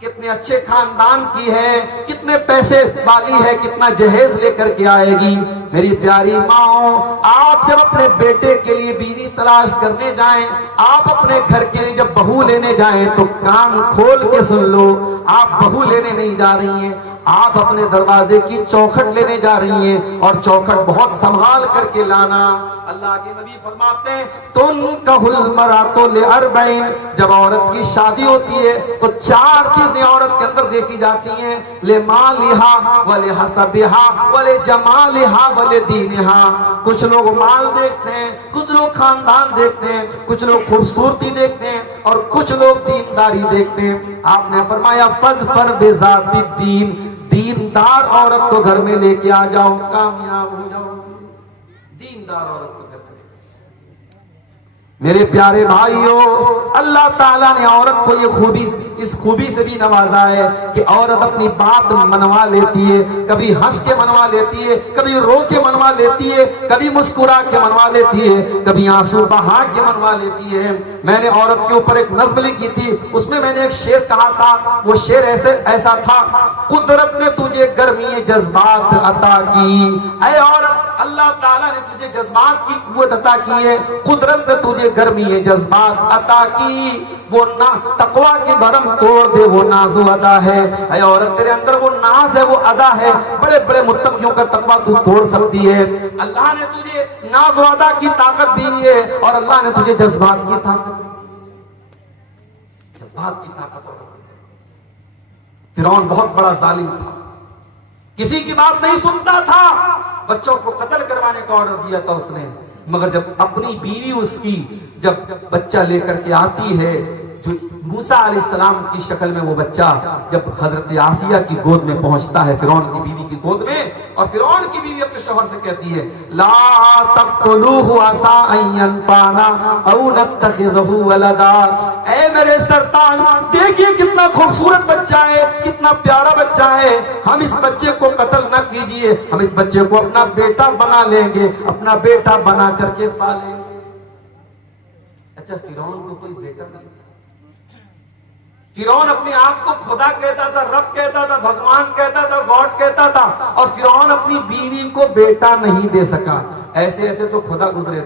कितने अच्छे खानदान की है, कितने पैसे वाली है, कितना जहेज लेकर के आएगी। मेरी प्यारी माओ, आप जब अपने बेटे के लिए बीवी तलाश करने जाएं, आप अपने घर के लिए जब बहू लेने जाएं तो कान खोल के सुन लो, आप बहू लेने नहीं जा रही हैं, आप अपने दरवाजे की चौखट लेने जा रही हैं, और चौखट बहुत संभाल करके लाना। अल्लाह के नबी फरमाते हैं, तुम कहल मरातो ले अरबईन, जब औरत की शादी होती है तो 4 चीजें औरत के अंदर देखी जाती हैं, ले मालिहा वले हसबिहा वले जमालिहा वले दीनिहा। कुछ लोग माल देखते हैं, कुछ लोग खानदान देखते हैं, कुछ लोग खूबसूरती देखते हैं, और कुछ लोग दीनदारी देखते हैं। आपने फरमाया फज़फर बिज़ाति दीन, दीनदार औरत को घर में लेके आ जाओ, कामयाब हो जाओगे। दीनदार औरत को घर में। मेरे प्यारे भाइयों, अल्लाह ताला ने औरत को ये खूबी, इस खूबी से भी नवाजा है कि औरत अपनी बात मनवा लेती है, कभी हंस के मनवा लेती है, कभी रो के मनवा लेती है, कभी मुस्कुरा के मनवा लेती है, कभी आंसू बहा के मनवा लेती है। मैंने औरत के ऊपर एक नज़्म लिखी थी, उसमें मैंने एक शेर कहा था, वो शेर ऐसा था, कुदरत ने तुझे गर्मी जज्बात अता की। ऐ औरत, अल्लाह ताला ने तुझे जज्बात की कुव्वत अता की है, कुदरत ने तुझे गर्मी जज्बात अता की। वो ना तकवा की भरम तोड़ दे, वो नाज़ो अदा है। ऐ औरत, तेरे अंदर वो नाज है, वो अदा है, बड़े बड़े मुत्तकियों का तकवा तू तोड़ सकती है। अल्लाह ने तुझे नाज़ो अदा की ताकत दी है, और अल्लाह ने तुझे जज्बात की ताकत, जज्बात की ताकत। फिरौन बहुत बड़ा जालिम था, किसी की बात नहीं सुनता था, बच्चों को कत्ल करवाने का ऑर्डर दिया था उसने। मगर जब अपनी बीवी उसकी जब बच्चा लेकर के आती है, जो मूसा अलैहिस्सलाम की शक्ल में वो बच्चा जब हजरत आसिया की गोद में पहुंचता है, फिरौन की बीवी की गोद में, और फिरौन की बीवी अपने शौहर से कहती है, ला तक़तुलूहु असा अन यनफाना औ नत्तखिज़हु वलदा। ऐ मेरे सरताज, देखिए कितना खूबसूरत बच्चा है, कितना प्यारा बच्चा है, हम इस बच्चे को कत्ल न कीजिए, हम इस बच्चे को अपना बेटा बना लेंगे, अपना बेटा बना करके पालेंगे। अच्छा, फिरौन को कोई बेटा नहीं, फिरौन अपने आप को खुदा कहता था, रब कहता था, भगवान कहता था, गॉड कहता था, और फिरौन अपनी बीवी को बेटा नहीं दे सका। ऐसे ऐसे तो खुदा गुजरे,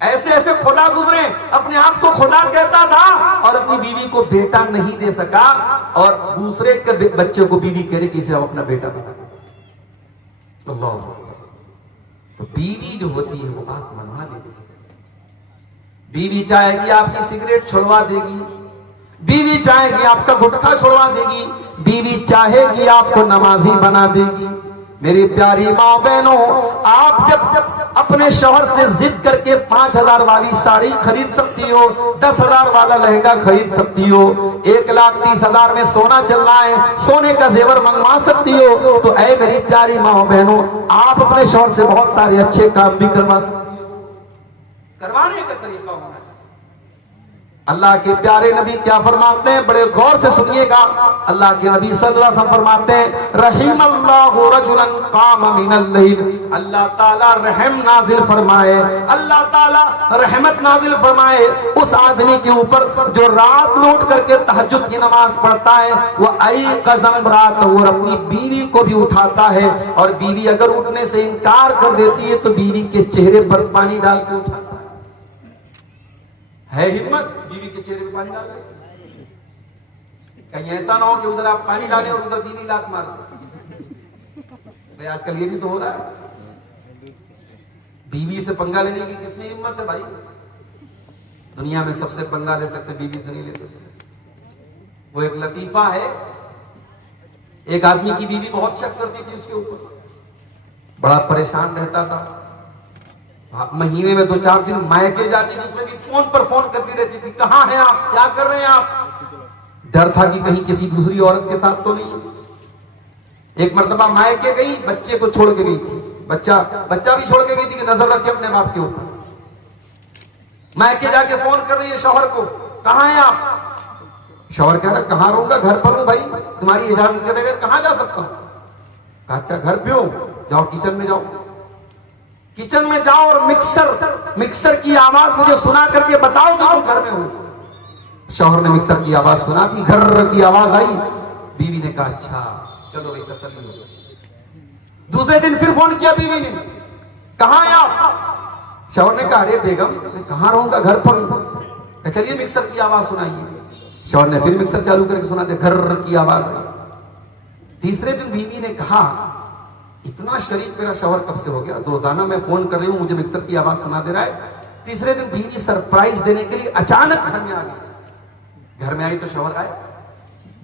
ऐसे ऐसे खुदा गुजरे, अपने आप को खुदा कहता था और अपनी बीवी को बेटा नहीं दे सका, और दूसरे के बच्चे को बीवी कह रही कि इसे अपना बेटा बना। तो बीवी जो होती है वो बात मनवा लेती है। बीवी चाहेगी आपकी सिगरेट छुड़वा देगी, बीवी चाहेगी आपका गुटखा छुड़वा देगी, बीवी चाहेगी आपको नमाजी बना देगी। मेरी प्यारी माँ बहनों, आप जब अपने शौहर से जिद करके 5,000 वाली साड़ी खरीद सकती हो, 10,000 वाला लहंगा खरीद सकती हो, 1,30,000 में सोना चल रहा है, सोने का जेवर मंगवा सकती हो, तो ऐ मेरी प्यारी माँ बहनों, आप अपने शौहर से बहुत सारे अच्छे काम भी करवा सकती हो। करवाने का तरीका होना चाहिए। अल्लाह के प्यारे नबी क्या फरमाते हैं, बड़े गौर से सुनिएगा। अल्लाह के नबी सल्लल्लाहु अलैहि वसल्लम फरमाते हैं, रहीमल्लाहु रजुलन काम मिनल लैल, अल्लाह ताला रहम नाजिल फरमाए, अल्लाह ताला रहमत नाजिल फरमाए उस आदमी के ऊपर जो रात लौट करके तहज्जुद की नमाज पढ़ता है, वो आई कसम रात, और अपनी बीवी को भी उठाता है, और बीवी अगर उठने से इनकार कर देती है तो बीवी के चेहरे पर पानी डाल के उठाता है। है हिम्मत बीवी के चेहरे पे पानी डाल रहे? कहीं ऐसा ना हो कि उधर आप पानी डालें और उधर बीवी लात मार दे। भाई आजकल ये भी तो हो रहा है। बीवी से पंगा लेने की किसमें हिम्मत है भाई? दुनिया में सबसे पंगा ले सकते, बीवी से नहीं ले सकते। वो एक लतीफा है, एक आदमी की बीवी बहुत शक करती थी उसके ऊपर, बड़ा परेशान रहता था। महीने में 2-4 दिन मायके जाती थी, उसमें भी फोन पर फोन करती रहती थी, कहां हैं आप, क्या कर रहे हैं आप? डर था कि कहीं किसी दूसरी औरत के साथ तो नहीं। एक मर्तबा मायके गई, बच्चे को छोड़ के गई थी, बच्चा भी छोड़ के गई थी कि नजर रखे अपने बाप के ऊपर। मायके जाके फोन कर रही है शौहर को, कहां हैं आप? शौहर कह रहा कहां रहूंगा, घर पर हूं भाई, तुम्हारी इजाजत के बगैर कहां जा सकता हूं? अच्छा घर पे हो, जाओ किचन में जाओ। किचन में जाओ और मिक्सर की आवाज मुझे सुना करके बताओ कि तुम घर में हो। शौहर ने मिक्सर की आवाज सुना दी, घर की आवाज आई। बीवी ने कहा अच्छा चलो भाई तसल्ली हो गई। दूसरे दिन फिर फोन किया बीवी ने, कहां हैं आप? शौहर ने कहा अरे बेगम मैं कहां रहूंगा, घर पर हूं। चलिए मिक्सर की आवाज सुनाइए। शौहर ने फिर मिक्सर चालू करके सुना दिया, घर की आवाज आई। तीसरे दिन बीवी ने कहा इतना शरीफ मेरा शौहर कब से हो गया, रोजाना मैं फोन कर रही हूं मुझे मिक्सर की आवाज सुना दे रहा है। तीसरे दिन बीवी सरप्राइज देने के लिए अचानक घर में आ गई। घर में आई तो शौहर आए,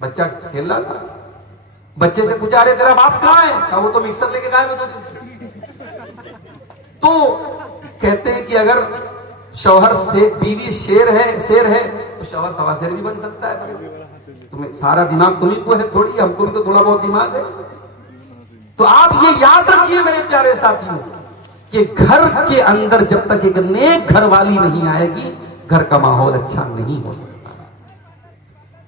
बच्चा खेल रहा था। बच्चे से पूछा अरे तेरा बाप कहां है? कहा वो तो मिक्सर लेके गायब है 2 दिन से। तो कहते हैं कि अगर शौहर से बीवी शेर है तो शौहर सवा शेर भी बन सकता है। तुम्हें सारा दिमाग तुम्ही को है थोड़ी, हमको भी तो थोड़ा बहुत दिमाग है। तो आप ये याद रखिए मेरे प्यारे साथियों कि घर के अंदर जब तक एक नेक घर वाली नहीं आएगी, घर का माहौल अच्छा नहीं हो सकता।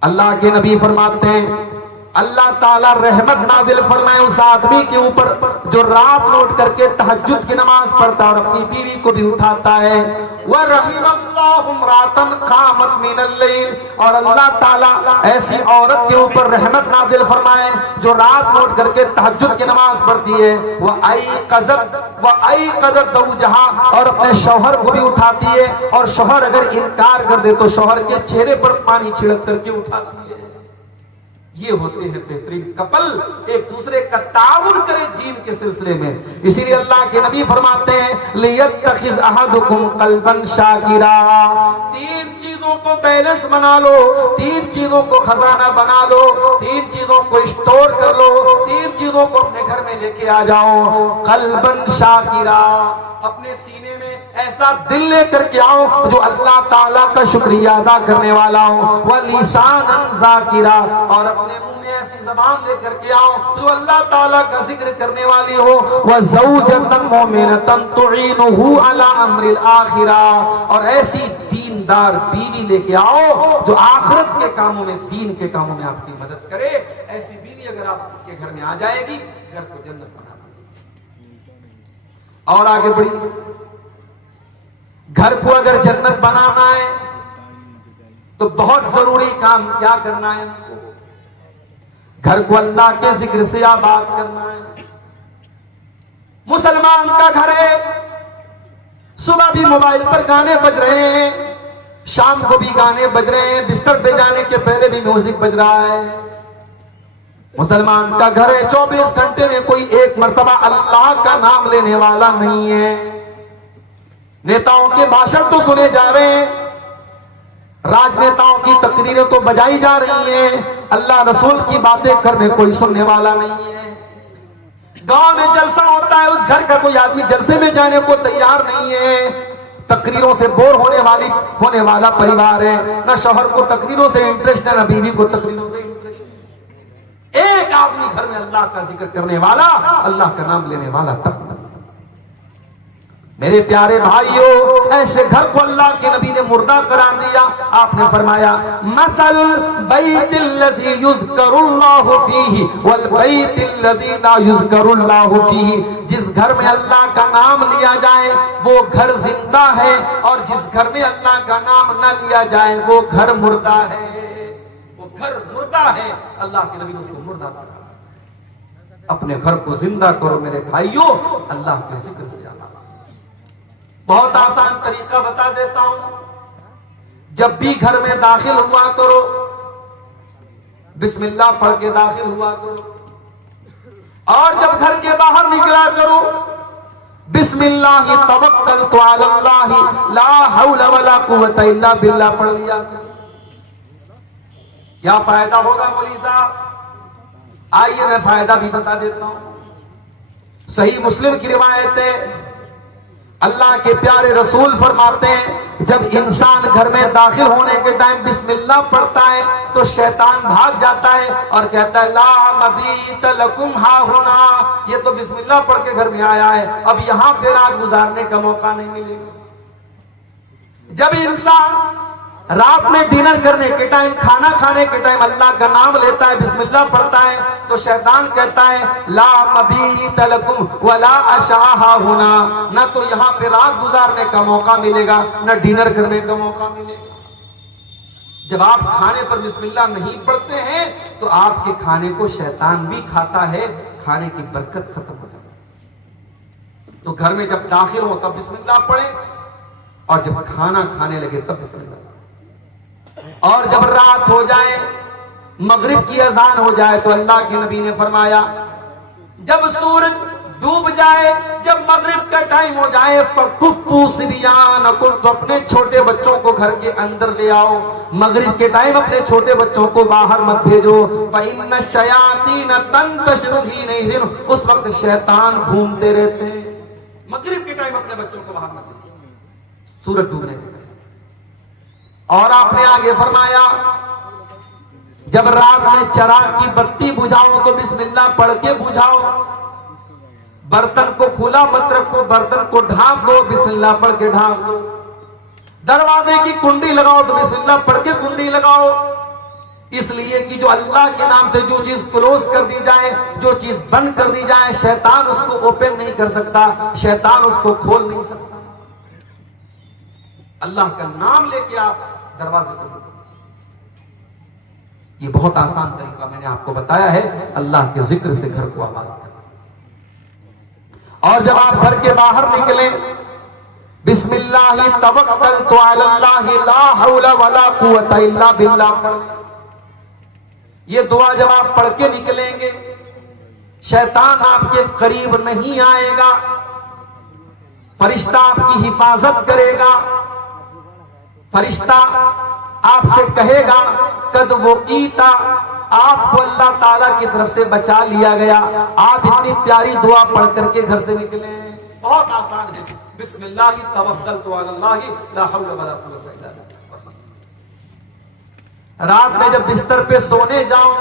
अल्लाह के नबी फरमाते हैं अल्लाह ताला रहमत नाजिल फरमाए उस आदमी के ऊपर जो रात लौट करके तहज्जुद की नमाज पढ़ता है और अपनी बीवी को भी उठाता है। वह रहीमल्लाहु इम्रातन कामत मिनल लैल, और अल्लाह ताला ऐसी औरत के ऊपर रहमत नाजिल फरमाए जो रात लौट करके तहज्जुद की नमाज पढ़ती है। वह आई कज़त ज़ौजहा, और अपने शौहर को भी उठाती है, और शौहर अगर इनकार कर दे तो शौहर के चेहरे पर पानी छिड़क करके उठाती है। ये होते हैं बेहतरीन कपल, एक दूसरे का ताउन करे दीन के सिलसिले में। इसीलिए अल्लाह के नबी फरमाते हैं लियत्तखिज़ अहदुकुम क़ल्बन शाकिरा। 3 चीजों को बैलेंस बना लो, 3 चीजों को खजाना बना लो, 3 चीजों को स्टोर कर लो, 3 चीजों को अपने घर में लेके आ जाओ। क़ल्बन शाकिरा, अपने सीने में ऐसा दिल लेकर के आओ जो अल्लाह ताला का शुक्रिया अदा करने वाला हो। व लिसानन ज़ाकिरा, और अपने मुंह में ऐसी जबान लेकर के आओ जो अल्लाह ताला का जिक्र करने वाली हो। व ज़ौजतन मुमिनतन तुईनुहु अला अम्रिल आखिरा, और ऐसी दीनदार बीवी लेके आओ जो आखिरत के कामों में, दीन के कामों में आपकी मदद करे। ऐसी बीवी अगर आपके घर में आ जाएगी, घर को जन्नत बना। और आगे बढ़ी, घर को अगर जन्नत बनाना है तो बहुत जरूरी काम क्या करना है? घर को अल्लाह के जिक्र से आबाद करना है। मुसलमान का घर है, सुबह भी मोबाइल पर गाने बज रहे हैं, शाम को भी गाने बज रहे हैं, बिस्तर पे जाने के पहले भी म्यूजिक बज रहा है। मुसलमान का घर है, 24 घंटे में कोई एक मर्तबा अल्लाह का नाम लेने वाला नहीं है। नेताओं के भाषण तो सुने जा रहे हैं, राजनेताओं की तकरीरें तो बजाई जा रही हैं, अल्लाह रसूल की बातें करने कोई सुनने वाला नहीं है। गांव में जलसा होता है, उस घर का कोई आदमी जलसे में जाने को तैयार नहीं है। तकरीरों से बोर होने वाला परिवार है, ना शौहर को तकरीरों से इंटरेस्ट है, ना बीवी को तकरीरों से इंटरेस्ट है। एक आदमी घर में अल्लाह का जिक्र करने वाला, अल्लाह का नाम लेने वाला, तब मेरे प्यारे भाइयों, ऐसे घर को अल्लाह के नबी ने मुर्दा करार दिया। आपने फरमाया मसलुल बैतिल्लज़ी युज़करुल्लाहु फीही वल बैतिल्लज़ी ला युज़करुल्लाहु फीही, जिस घर में अल्लाह का नाम लिया जाए वो घर जिंदा है, और जिस घर में अल्लाह का नाम न लिया जाए वो घर मुर्दा है। वो घर मुर्दा है, अल्लाह के नबी ने उसको मुर्दा कहा। अपने घर को जिंदा करो मेरे भाइयों, अल्लाह के जिक्र से। बहुत आसान तरीका बता देता हूं। जब भी घर में दाखिल हुआ करो बिस्मिल्लाह पढ़ के दाखिल हुआ करो। और जब घर के बाहर निकला करो बिस्मिल्लाह तवक्कलतु अलल्लाह ला हौला वला कुव्वता इल्ला बिल्लाह पढ़ लिया। क्या फायदा होगा मौलवी साहब? आइए मैं फायदा भी बता देता हूं। सही मुस्लिम की रिवायत है, अल्लाह के प्यारे रसूल फरमाते हैं जब इंसान घर में दाखिल होने के टाइम बिस्मिल्लाह पढ़ता है तो शैतान भाग जाता है और कहता है ला मबीत लकुम हा होना, ये तो बिस्मिल्लाह पढ़ के घर में आया है, अब यहां पे रात गुजारने का मौका नहीं मिलेगा। जब इंसान रात में डिनर करने के टाइम, खाना खाने के टाइम अल्लाह का नाम लेता है, बिस्मिल्लाह पढ़ता है, तो शैतान कहता है ला मबीत लकुम वला अशाहा होना, ना तो यहां पे रात गुजारने का मौका मिलेगा ना डिनर करने का मौका मिलेगा। जब आप खाने पर बिस्मिल्लाह नहीं पढ़ते हैं तो आपके खाने को शैतान भी खाता है, खाने की बरकत खत्म हो जाती है। तो घर में जब दाखिल हो तब बिस्मिल्लाह पढ़े और जब खाना खाने लगे तब बिस्मिल्लाह। और जब रात हो जाए, मगरिब की अजान हो जाए तो अल्लाह के नबी ने फरमाया जब सूरज डूब जाए, जब मगरिब का टाइम हो जाए फकुफ्फू सिबियानकुम, तो अपने छोटे बच्चों को घर के अंदर ले आओ। मगरिब के टाइम अपने छोटे बच्चों को बाहर मत भेजो, फइन्न शयातीन तंतशिरु हिनइज़िन, उस वक्त शैतान घूमते रहते हैं। मगरिब के टाइम अपने बच्चों को बाहर मत भेजो सूरज डूबने के टाइम। और आपने आगे फरमाया जब रात में चिराग की बत्ती बुझाओ तो बिस्मिल्लाह पढ़ के बुझाओ। बर्तन को खुला मत रखो, बर्तन को ढांप दो, बिस्मिल्लाह पढ़ के ढांप दो। दरवाजे की कुंडी लगाओ तो बिस्मिल्लाह पढ़ के कुंडी लगाओ, इसलिए कि जो अल्लाह के नाम से जो चीज क्लोज कर दी जाए, जो चीज बंद कर दी जाए, शैतान उसको ओपन नहीं कर सकता, शैतान उसको खोल नहीं सकता। अल्लाह का नाम लेके आप दरवाजे को, ये बहुत आसान तरीका मैंने आपको बताया है अल्लाह के जिक्र से घर को आबाद करना। और जब आप घर के बाहर निकले बिस्मिल्लाह तवक्कलतु अलल्लाह ला हौला वला कुव्वता इल्ला बिल्लाह पढ़। ये दुआ जब आप पढ़ के निकलेंगे शैतान आपके करीब नहीं आएगा, फरिश्ता आपकी हिफाजत करेगा। फरिश्ता आपसे कहेगा कद वो कीता, आपको अल्लाह ताला की तरफ से बचा लिया गया। आप इतनी प्यारी दुआ पढ़ करके घर से निकले, बहुत आसान है। बिस्मिल्लाह तवक्कलतु अलल्लाह ला हौला वला कुव्वता इल्ला बिल्लाह। रात में जब बिस्तर पे सोने जाओ,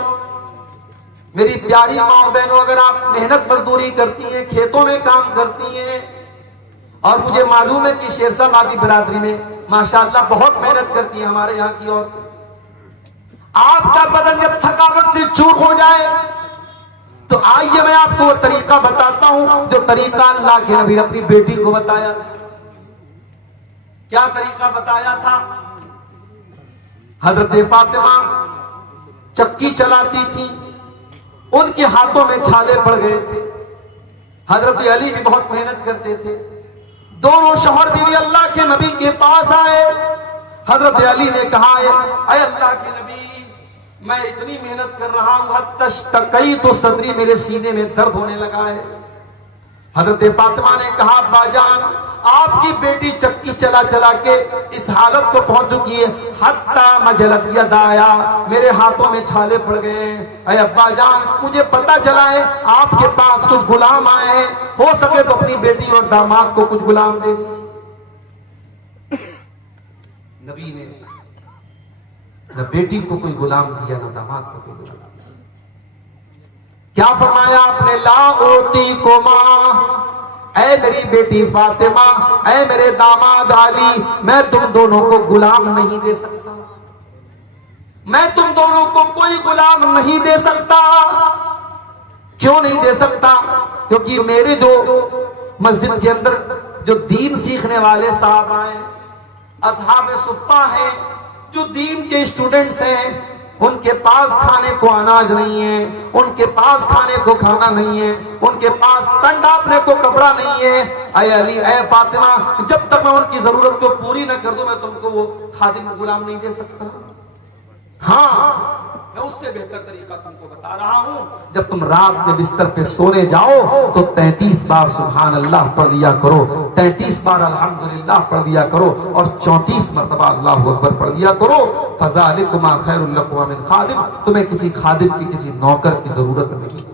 मेरी प्यारी माँ बहनों, अगर आप मेहनत मजदूरी करती हैं, खेतों में काम करती हैं, और मुझे मालूम है कि शेरशाबादी बिरादरी में माशाअल्लाह बहुत मेहनत करती है हमारे यहाँ की औरतें, आपका बदन जब थकावट से चूर हो जाए तो आइए मैं आपको वो तरीका बताता हूं जो तरीका अल्लाह के नबी ने अपनी बेटी को बताया। क्या तरीका बताया था? हजरत फातिमा चक्की चलाती थी, उनके हाथों में छाले पड़ गए थे। हजरत अली भी बहुत मेहनत करते थे। दोनों शौहर बीवी अल्लाह के नबी के पास आए। हजरत अली ने कहा ऐ अल्लाह के नबी, मैं इतनी मेहनत कर रहा हूं, तशतकई तो सदरी, मेरे सीने में दर्द होने लगा है। हजरत फातिमा ने कहा बाजान, आपकी बेटी चक्की चला चला के इस हालत को पहुंच चुकी है, हत्ता मजलत यदाया, मेरे हाथों में छाले पड़ गए। अरे अब्बा जान, मुझे पता चला है आपके पास कुछ गुलाम आए हैं, हो सके तो अपनी बेटी और दामाद को कुछ गुलाम दे दीजिए। नबी ने न बेटी को कोई गुलाम दिया, न दामाद को कोई गुलाम दिया। क्या फरमाया आपने? ला ओती को मां, ऐ मेरी बेटी फातिमा, ऐ मेरे दामाद अली, मैं तुम दोनों को गुलाम नहीं दे सकता, मैं तुम दोनों को कोई गुलाम नहीं दे सकता। क्यों नहीं दे सकता? क्योंकि मेरे जो मस्जिद के अंदर जो दीन सीखने वाले साहब आए, असहाब सुफ्फा हैं, जो दीन के स्टूडेंट्स हैं, उनके पास खाने को अनाज नहीं है, उनके पास खाने को खाना नहीं है, उनके पास तन ढांपने को कपड़ा नहीं है। ऐ अली, ऐ फातिमा, जब तक मैं उनकी जरूरत को पूरी न कर दूं मैं तुमको वो खादिम गुलाम नहीं दे सकता। हाँ, मैं उससे बेहतर तरीका तुमको बता रहा हूं। जब तुम रात में बिस्तर पे सोने जाओ तो 33 बार सुभान अल्लाह पढ़ दिया करो, 33 बार अल्हम्दुलिल्लाह पढ़ दिया करो और 34 मरतबा अल्लाहु अकबर पढ़ दिया करो। फज़ालिकुमा खैरुल लकुम मिन खादिम, तुम्हें किसी खादिम की, किसी नौकर की जरूरत नहीं।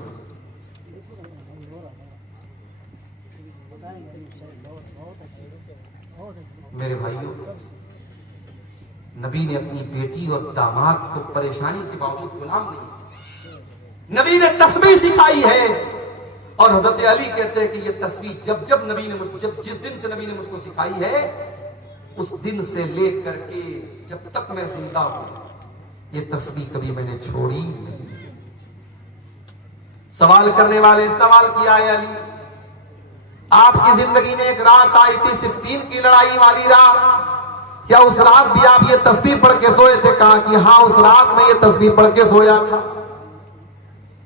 मेरे भाइयों, नबी ने अपनी बेटी और दामाद को परेशानी के बावजूद गुलाम नहीं, नबी ने तस्बीह सिखाई है। और हजरत अली कहते हैं कि ये तस्बीह जिस दिन से नबी ने मुझको सिखाई है, उस दिन से लेकर के जब तक मैं जिंदा हूं ये तस्बीह कभी मैंने छोड़ी नहीं। सवाल करने वाले सवाल किया है, अली आपकी जिंदगी में एक रात आई थी, सिफ्फीन की लड़ाई वाली रात, क्या उस रात भी आप ये तस्बीह पढ़ के सोए थे? कहा कि हाँ, उस रात में ये तस्बीह पढ़ के सोया था।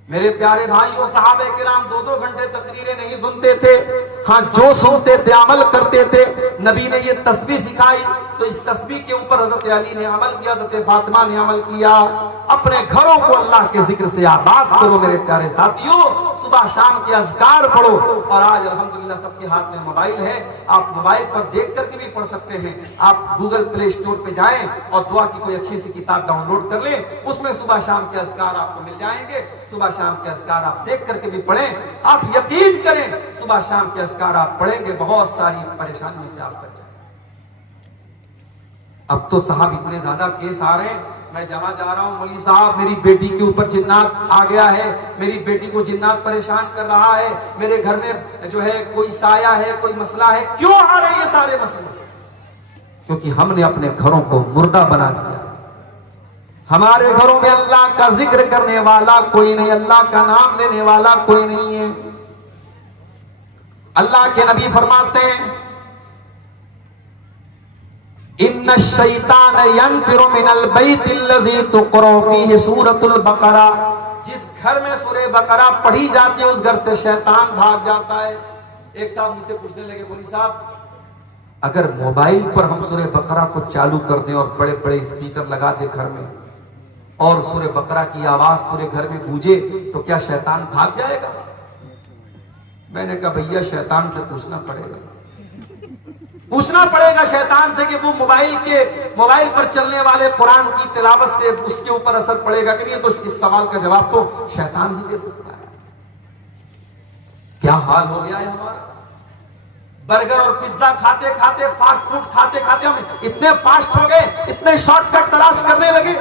मेरे प्यारे भाइयों, सहाबे किराम 2-2 घंटे तकरीरें नहीं सुनते थे। हाँ, जो सुनते थे अमल करते थे। नबी ने ये तस्बीह सिखाई तो इस तस्बीह के ऊपर हजरत अली ने अमल किया, हजरत फातिमा ने अमल किया। अपने घरों को अल्लाह के जिक्र से आबाद करो मेरे प्यारे साथियों, सुबह शाम के अज़कार पढ़ो। और आज अल्हम्दुलिल्लाह सबके हाथ में मोबाइल है, आप मोबाइल पर देख करके भी पढ़ सकते हैं। आप गूगल प्ले स्टोर पे जाएं और दुआ की कोई अच्छी सी किताब डाउनलोड कर लें, उसमें सुबह शाम के अज़कार आपको मिल जाएंगे। सुबह शाम के अज़कार आप देख करके भी पढ़ें। आप यकीन करें, सुबह शाम के अज़कार आप पढ़ेंगे, बहुत सारी परेशानियों से आप बच जाएंगे। अब तो साहब इतने ज्यादा केस आ रहे हैं, मैं जहां जा रहा हूं, मौलवी साहब मेरी बेटी के ऊपर जिन्नात आ गया है, मेरी बेटी को जिन्नात परेशान कर रहा है, मेरे घर में जो है कोई साया है, कोई मसला है। क्यों आ रहे हैं ये सारे मसले? क्योंकि हमने अपने घरों को मुर्दा बना दिया। हमारे घरों में अल्लाह का जिक्र करने वाला कोई नहीं, अल्लाह का नाम लेने वाला कोई नहीं है। अल्लाह के नबी फरमाते हैं, इन्ना शैतान यनफिरु मिनल बैतिल्लज़ी तुक़रा फ़ीहि सूरतुल बक़रा। जिस घर में सूरह बकरा पढ़ी जाती है उस घर से शैतान भाग जाता है। एक साहब मुझसे पूछने लगे, बोली साहब अगर मोबाइल पर हम सूरह बकरा को चालू कर दें और बड़े बड़े स्पीकर लगा दें घर में और सूरह बकरा की आवाज पूरे घर में गूंजे तो क्या शैतान भाग जाएगा? मैंने कहा भैया शैतान से पूछना पड़ेगा शैतान से कि वो मोबाइल पर चलने वाले कुरान की तिलावत से उसके ऊपर असर पड़ेगा कि नहीं। तो इस सवाल का जवाब तो शैतान ही दे सकता है। क्या हाल हो गया है हमारा। बर्गर और पिज्जा खाते खाते, फास्ट फूड खाते खाते हम इतने फास्ट हो गए, इतने शॉर्टकट तलाश करने लगे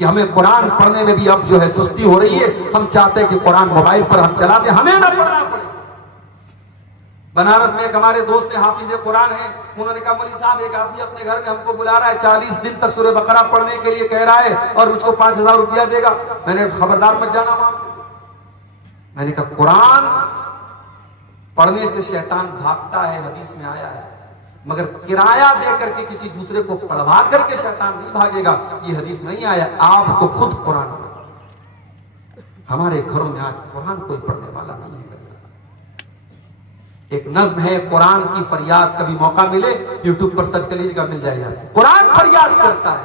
कि हमें कुरान पढ़ने में भी अब जो है सुस्ती हो रही है। हम चाहते हैं कि कुरान मोबाइल पर हम चला दें, हमें ना पढ़ना पड़े। बनारस में एक हमारे दोस्त है, हाफिज कुरान है, उन्होंने कहा मौलवी साहब एक आदमी अपने घर में हमको बुला रहा है, 40 दिन तक सूरह बकरा पढ़ने के लिए कह रहा है और मुझको 5000 रुपया देगा। मैंने खबरदार मत जाना वहां। मैंने कहा कुरान पढ़ने से शैतान भागता है, हदीस में आया है, मगर किराया दे करके किसी दूसरे को पढ़वा करके शैतान नहीं भागेगा, ये हदीस नहीं आया। आपको खुद कुरान, हमारे घरों में आज कुरान कोई पढ़ने वाला नहीं है। एक नज्म है, कुरान की फरियाद, कभी मौका मिले यूट्यूब पर सर्च कर लीजिएगा, मिल जाएगा। कुरान फरियाद करता है,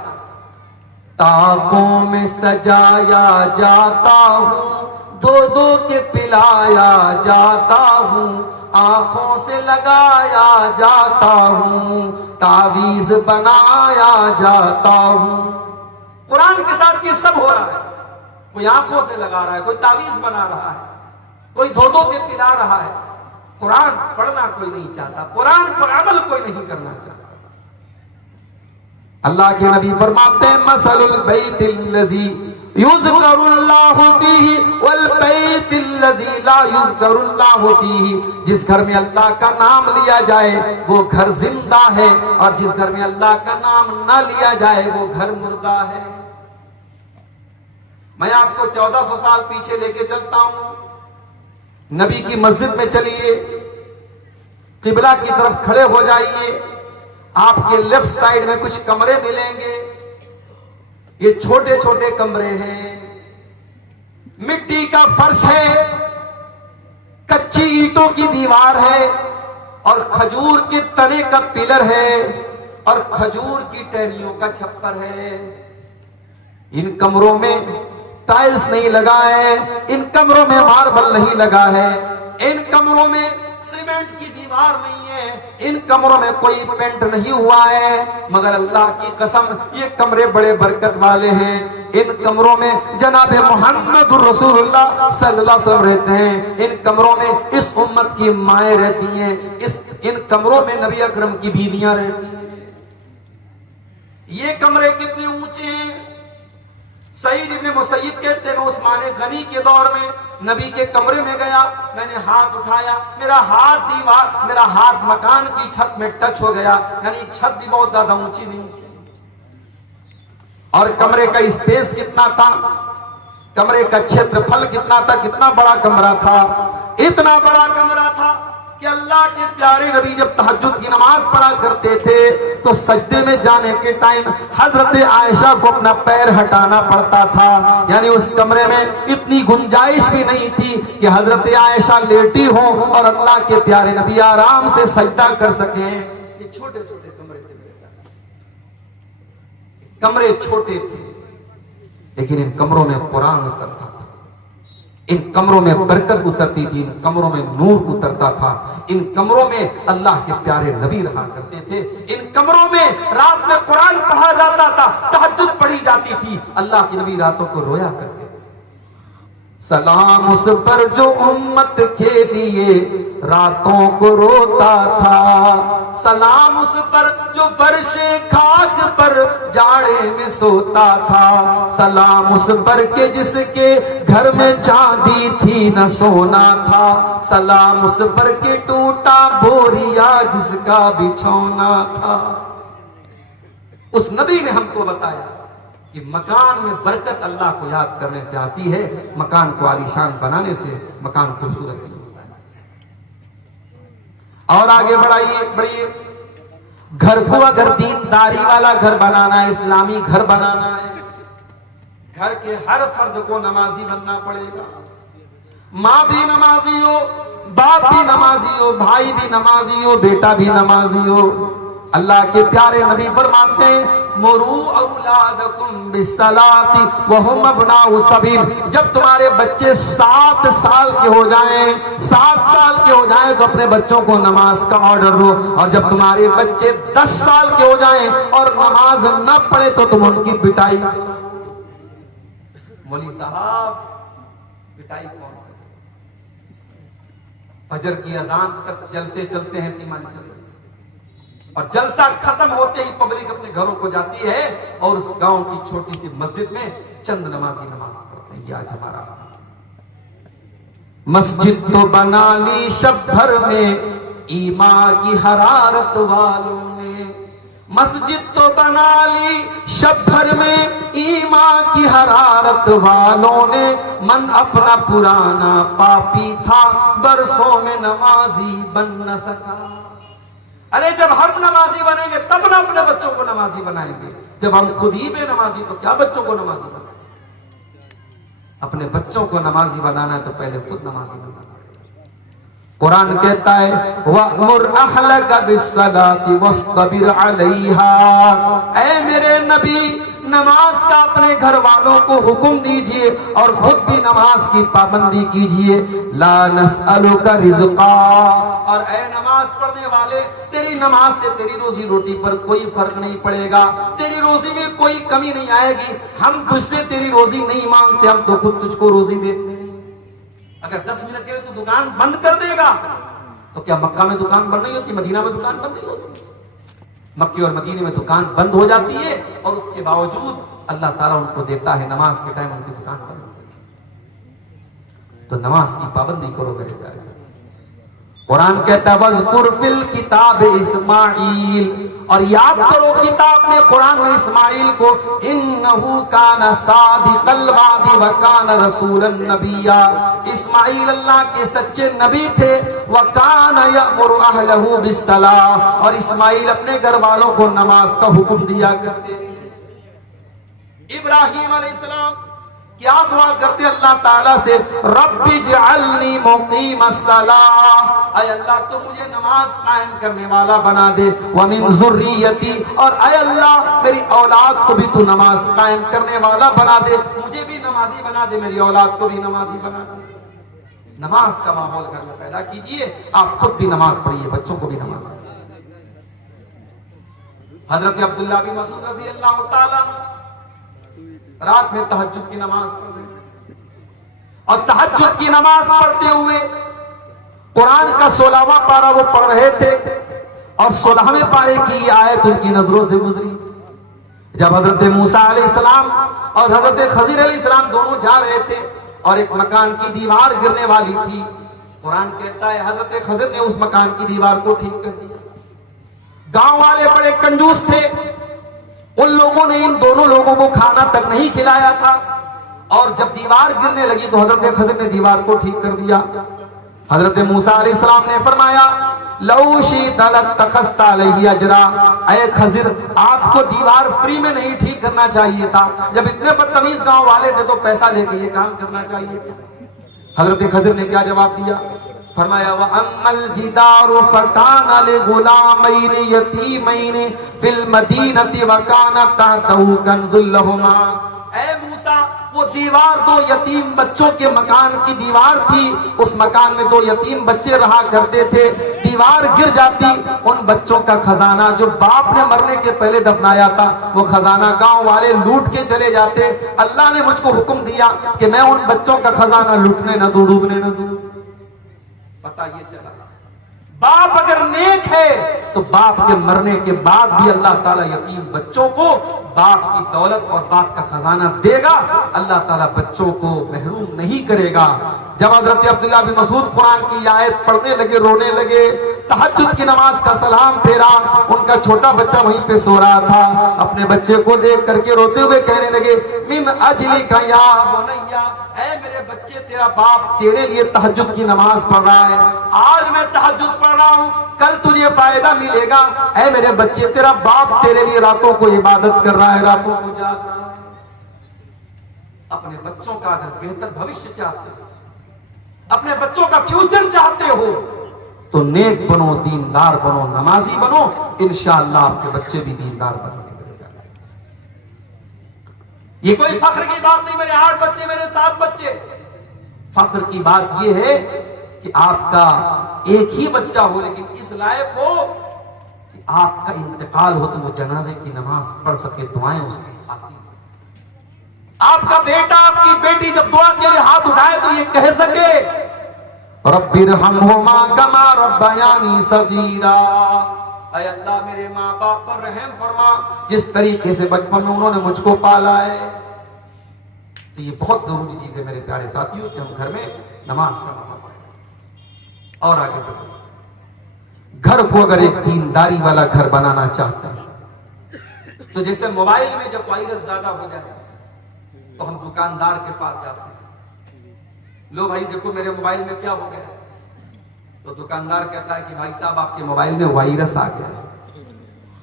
ताकों में सजाया जाता हूं, दो दो के पिलाया जाता हूं, आंखों से लगाया जाता हूं, तावीज बनाया जाता हूं। कुरान के साथ ये सब हो रहा है। कोई आंखों से लगा रहा है, कोई तावीज बना रहा है, कोई दो दो के पिला रहा है। कुरान पढ़ना कोई नहीं चाहता, कुरान पर अमल कोई नहीं करना चाहता। अल्लाह के नबी फरमाते हैं मसलुल बैतिल्लज़ी युज़करुल्लाहु फीही वल बैतिल्लज़ी ला युज़करुल्लाहु फीही। जिस घर में अल्लाह का नाम लिया जाए वो घर जिंदा है और जिस घर में अल्लाह का नाम ना लिया जाए वो घर मुर्दा है। मैं आपको 1400 साल पीछे लेके चलता हूं। नबी की मस्जिद में चलिए, किबला की तरफ खड़े हो जाइए, आपके लेफ्ट साइड में कुछ कमरे मिलेंगे। ये छोटे छोटे कमरे हैं, मिट्टी का फर्श है, कच्ची ईंटों की दीवार है और खजूर के तने का पिलर है और खजूर की टहनियों का छप्पर है। इन कमरों में टाइल्स नहीं लगा है, इन कमरों में मार्बल नहीं लगा है, इन कमरों में सीमेंट की दीवार नहीं है, इन कमरों में कोई पेंट नहीं हुआ है, मगर अल्लाह की कसम ये कमरे बड़े बरकत वाले हैं। इन कमरों में जनाब मोहम्मद रसूलुल्लाह सल्लल्लाहु अलैहि वसल्लम रहते हैं, इन कमरों में इस उम्मत की माएँ रहती हैं, इन कमरों में नबी अकरम की बीवियां रहती हैं। ये कमरे कितने ऊंचे हैं? सईद इब्ने मुसय्यब कहते हैं, उस्मान गनी के दौर में नबी के कमरे में गया, मैंने हाथ उठाया, मेरा हाथ मकान की छत में टच हो गया, यानी छत भी बहुत ज्यादा ऊंची नहीं थी। और कमरे का स्पेस कितना था, कमरे का क्षेत्रफल कितना था, कितना बड़ा कमरा था? इतना बड़ा कमरा था कि अल्लाह के प्यारे नबी जब तहज्जुद की नमाज पढ़ा करते थे तो सजदे में जाने के टाइम हजरत आयशा को अपना पैर हटाना पड़ता था, यानी उस कमरे में इतनी गुंजाइश भी नहीं थी कि हजरत आयशा लेटी हो और अल्लाह के प्यारे नबी आराम से सजदा कर सके। ये छोटे छोटे कमरे थे, कमरे छोटे थे, लेकिन इन कमरों में कुरान उतरता था, इन कमरों में बरकत उतरती थी, इन कमरों में नूर उतरता था, इन कमरों में अल्लाह के प्यारे नबी रहा करते थे, इन कमरों में रात में कुरान पढ़ा जाता था, तहज्जुद पढ़ी जाती थी, अल्लाह के नबी रातों को रोया करते थे। सलाम उस पर जो उम्मत के लिए रातों को रोता था, सलाम उस पर जो फर्शे खाक पर जाड़े में सोता था, सलाम उस पर के जिसके घर में चांदी थी न सोना था, सलाम उस पर के टूटा बोरिया जिसका बिछौना था। उस नबी ने हमको बताया कि मकान में बरकत अल्लाह को याद करने से आती है, मकान को आलीशान बनाने से मकान खूबसूरत नहीं होता है। और आगे बढ़िए, घर को अगर दीनदारी वाला घर बनाना है, इस्लामी घर बनाना है, घर के हर फर्द को नमाजी बनना पड़ेगा। माँ भी नमाजी हो, बाप भी नमाजी हो, भाई भी नमाजी हो, बेटा भी नमाजी हो। अल्लाह के प्यारे नबी फरमाते हैं, मुरू औलादकुम बिस्सलाति व हुम अबनाउ सबील। जब तुम्हारे बच्चे 7 साल के हो जाएं, 7 साल के हो जाएं तो अपने बच्चों को नमाज का ऑर्डर दो, और जब तुम्हारे बच्चे 10 साल के हो जाएं और नमाज न पढ़े तो तुम उनकी पिटाई। मौलवी साहब, पिटाई कौन करे? फजर की अजान तक जलसे चलते हैं सीमांचल, और जलसा खत्म होते ही पब्लिक अपने घरों को जाती है और उस गांव की छोटी सी मस्जिद में चंद नमाजी नमाज पढ़ते हैं। आज हमारा मस्जिद तो बना ली शब भर में ईमान की हरारत वालों ने, मस्जिद तो बना ली शब भर में ईमान की हरारत वालों ने, मन अपना पुराना पापी था बरसों में नमाजी बन न सका। अरे जब हम नमाजी बनेंगे तब ना अपने बच्चों को नमाजी बनाएंगे, जब हम खुद ही बेनमाजी तो क्या बच्चों को नमाजी बनाएंगे? अपने बच्चों को नमाजी बनाना है तो पहले खुद नमाजी बनाना। कुरान कहता है, वअमुर अहलका बिस्सलाति वस्तबिर अलैहा। ऐ मेरे नबी, नमाज का अपने घर वालों को हुक्म दीजिए और खुद भी नमाज की पाबंदी कीजिए। ला नसअलुका रिज़्क़ा, और ऐ नमाज पढ़ने वाले, तेरी नमाज से तेरी रोजी रोटी पर कोई फर्क नहीं पड़ेगा, तेरी रोजी में कोई कमी नहीं आएगी। हम तुझसे तेरी रोजी नहीं मांगते, हम तो खुद तुझको रोजी देते हैं। अगर 10 मिनट के लिए तू दुकान बंद कर देगा तो क्या मक्का में दुकान बंद नहीं होती, मदीना में दुकान बंद नहीं होती? मक्के और मदीने में दुकान बंद हो जाती है और उसके बावजूद अल्लाह ताला उनको देता है, नमाज के टाइम उनकी दुकान बंद होती है। तो नमाज की पाबंदी करो मेरे प्यारे से। कुरान कहता है, वज़कुर फिल किताब इस्माइल, और याद करो किताब में, कुरान में इस्माइल को, इन्नहु काना सादिक़ल वादी व काना रसूलन नबिय्या। इस्माइल अल्लाह के सच्चे नबी थे। व काना यअमुरु अहलहु बिस्सलाह, और इस्माइल अपने घर वालों को नमाज का हुक्म दिया करते थे। इब्राहिम अलैहिस्सलाम क्या दुआ करते अल्लाह ताला से, रब्बी जअलनी मुक़ीमस्सलाह, ऐ अल्लाह तो मुझे नमाज कायम करने वाला बना दे, व मिन ज़ुर्रियती, और ऐ अल्लाह मेरी औलाद को भी तू नमाज कायम करने वाला बना दे, मुझे भी नमाजी बना दे, मेरी औलाद को भी नमाजी बना दे। नमाज का माहौल घर में पैदा कीजिए, आप खुद भी नमाज पढ़िए, बच्चों को भी नमाज। हजरत अब्दुल्लाह बिन मसूद रज़ी अल्लाह ताला रात में तहज्जुद की नमाज पढ़ रहे और तहज्जुद की नमाज पढ़ते हुए कुरान का 16वां पारा वो पढ़ रहे थे और 16वें पारे की आयत उनकी नजरों से गुजरी। जब हजरत मूसा अलैहिस्सलाम और हजरत खजीर अलैहिस्सलाम दोनों जा रहे थे और एक मकान की दीवार गिरने वाली थी, कुरान कहता है हजरत खजीर ने उस मकान की दीवार को ठीक कर दिया। गांव वाले बड़े कंजूस थे, उन लोगों ने इन दोनों लोगों को खाना तक नहीं खिलाया था और जब दीवार गिरने लगी तो हजरत खजीर ने दीवार को ठीक कर दिया। हजरत मूसा अलैहिस्सलाम ने फरमाया, लौ शी'ता लत्तखज़्ता अलैहि अजरा, ऐ खजीर आपको दीवार फ्री में नहीं ठीक करना चाहिए था, जब इतने बदतमीज गांव वाले थे तो पैसा लेके ये काम करना चाहिए था। हजरत खजीर ने क्या जवाब दिया, फरमाया व अम्मल जिदारु फकाना लिगुलामैनि यतीमैनि फिल मदीनति व काना तहतहु कंजुल लहुमा, ऐ मूसा वो दीवार दो यतीम बच्चों के मकान की दीवार थी, उस मकान में 2 यतीम बच्चे रहा करते थे, दीवार गिर जाती, उन बच्चों का खजाना जो बाप ने मरने के पहले दफनाया था वो खजाना गांव वाले लूट के चले जाते। अल्लाह ने मुझको हुक्म दिया कि मैं उन बच्चों का खजाना लूटने न दूं, डूबने न दूं। पता ये चला बाप अगर नेक है तो बाप के मरने के बाद भी अल्लाह ताला यतीम बच्चों को बाप की दौलत और बाप का खजाना देगा, अल्लाह ताला बच्चों को महरूम नहीं करेगा। जब हजरत अब्दुल्लाह बिन मसूद कुरान की आयत पढ़ने लगे, रोने लगे, तहज्जुद की नमाज का सलाम फेरा, उनका छोटा बच्चा वहीं पे सो रहा था, अपने बच्चे को देख करके रोते हुए कहने लगे, मिन अजली का या बुनैया, ऐ मेरे बच्चे तेरा बाप तेरे लिए तहज्जुद की नमाज पढ़ रहा है, आज मैं तहज्जुद पढ़ रहा हूं, कल तुझे फायदा मिलेगा। ऐ मेरे बच्चे तेरा बाप तेरे लिए रातों को इबादत कर रहा है, रातों को जाग रहा है। अपने बच्चों का अगर बेहतर भविष्य चाहते हो, अपने बच्चों का फ्यूचर चाहते हो तो नेक बनो, दीनदार बनो, नमाजी बनो, इंशाअल्लाह आपके बच्चे भी दीनदार बनेंगे। ये कोई फख्र की बात नहीं, मेरे 8 बच्चे, मेरे 7 बच्चे, फख्र की बात यह है कि आपका एक ही बच्चा हो लेकिन इस लायक हो कि आपका इंतकाल हो तो वो जनाजे की नमाज पढ़ सके, दुआएं उसकी आती। आपका बेटा आपकी बेटी जब दुआ के लिए हाथ उठाए तो ये कह सके, रब्बिरहम्हुमा कमा रब्बयानी सगीरा, ऐ अल्लाह मेरे माँ बाप पर रहम फरमा, जिस तरीके से बचपन में उन्होंने मुझको पाला है। तो ये बहुत जरूरी चीज है मेरे प्यारे साथियों कि हम घर में नमाज का माहौल बनाएं। और आगे बढ़ो, घर को अगर एक दीनदारी वाला घर बनाना चाहते हैं तो जैसे मोबाइल में जब वायरस ज्यादा हो जाए तो हम दुकानदार के पास जाते हैं, लो भाई देखो मेरे मोबाइल में क्या हो गया, तो दुकानदार कहता है कि भाई साहब आपके मोबाइल में वायरस आ गया,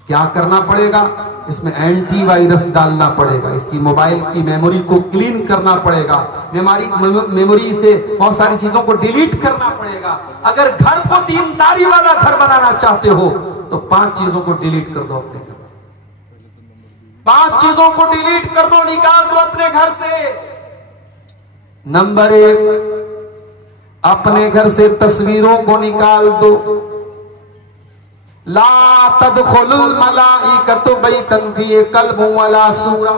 क्या करना पड़ेगा, इसमें एंटी वायरस डालना पड़ेगा, इसकी मोबाइल की मेमोरी को क्लीन करना पड़ेगा, मेमोरी से बहुत सारी चीजों को डिलीट करना पड़ेगा। अगर घर को दीनदारी वाला घर बनाना चाहते हो तो 5 चीजों को डिलीट कर दो अपने घर से, 5 चीजों को डिलीट कर दो, निकाल दो अपने घर से। नंबर 1, अपने घर से तस्वीरों को निकाल दो। ला तदखुलुल मलाइकतु बैतन फीही कल्बुन वला सूरा,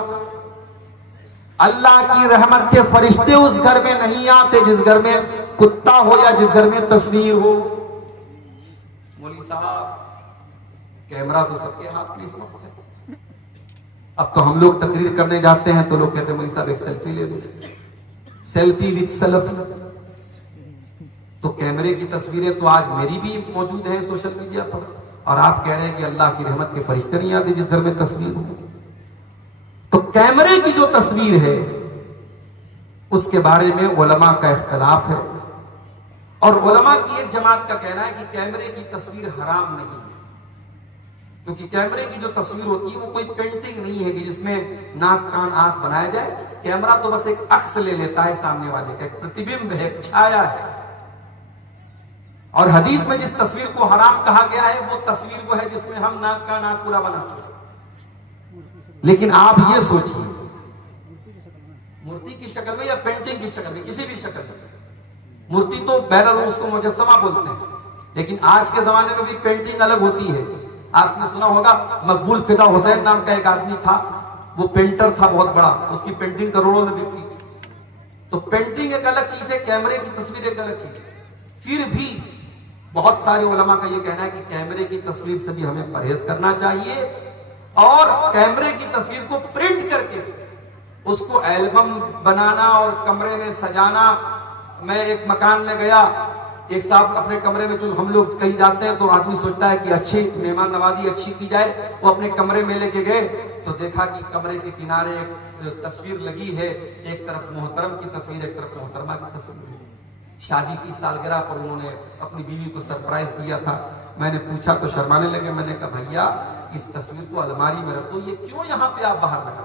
अल्लाह की रहमत के फरिश्ते उस घर में नहीं आते जिस घर में कुत्ता हो या जिस घर में तस्वीर हो। मौलवी साहब कैमरा तो सबके हाथ में इस वक्त है, अब तो हम लोग तकरीर करने जाते हैं तो लोग कहते हैं मौलवी साहब एक सेल्फी ले लो, सेल्फी विद सेल्फी। तो कैमरे की तस्वीरें तो आज मेरी भी मौजूद है सोशल मीडिया पर, और आप कह रहे हैं कि अल्लाह की रहमत के फरिश्ते नहीं आते जिस घर में तस्वीर हो। तो कैमरे की जो तस्वीर है उसके बारे में उलमा का इख्तिलाफ है, और उलमा की एक जमात का कहना है कि कैमरे की तस्वीर हराम नहीं है, क्योंकि कैमरे की जो तस्वीर होती है वो कोई पेंटिंग नहीं है कि जिसमें नाक कान आंख बनाया जाए। कैमरा तो बस एक अक्स ले लेता है सामने वाले का, एक प्रतिबिंब है, एक छाया है। और हदीस में जिस तस्वीर को हराम कहा गया है वो तस्वीर वो है जिसमें हम नाक का नाक पूरा बनाते हैं। लेकिन आप ये सोचिए, मूर्ति की शक्ल में या पेंटिंग की शक्ल में, किसी भी शक्ल में, मूर्ति तो बहरहाल उसको मुजस्समा बोलते हैं, लेकिन आज के जमाने में भी पेंटिंग अलग होती है। आपने सुना होगा मकबूल फिदा हुसैन नाम का एक आदमी था, वो पेंटर था बहुत बड़ा, उसकी पेंटिंग करोड़ों में बिकती थी। तो पेंटिंग एक अलग चीज है, कैमरे की तस्वीर एक अलग चीज है। फिर भी बहुत सारे उलमा का यह कहना है कि कैमरे की तस्वीर से भी हमें परहेज करना चाहिए और कैमरे की तस्वीर को प्रिंट करके उसको एल्बम बनाना और कमरे में सजाना। मैं एक मकान में गया, एक साहब अपने कमरे में, जो हम लोग कहीं जाते हैं तो आदमी सोचता है कि अच्छी मेहमान नवाजी अच्छी की जाए, वो अपने कमरे में लेके गए तो देखा कि कमरे के किनारे एक तस्वीर लगी है, एक तरफ मोहतरम की तस्वीर, एक तरफ मोहतरमा की तस्वीर। शादी की सालगिरह पर उन्होंने अपनी बीवी को सरप्राइज दिया था। मैंने पूछा तो शर्माने लगे। मैंने कहा भैया इस तस्वीर को अलमारी में रखो, ये क्यों यहाँ पे आप बाहर लगा?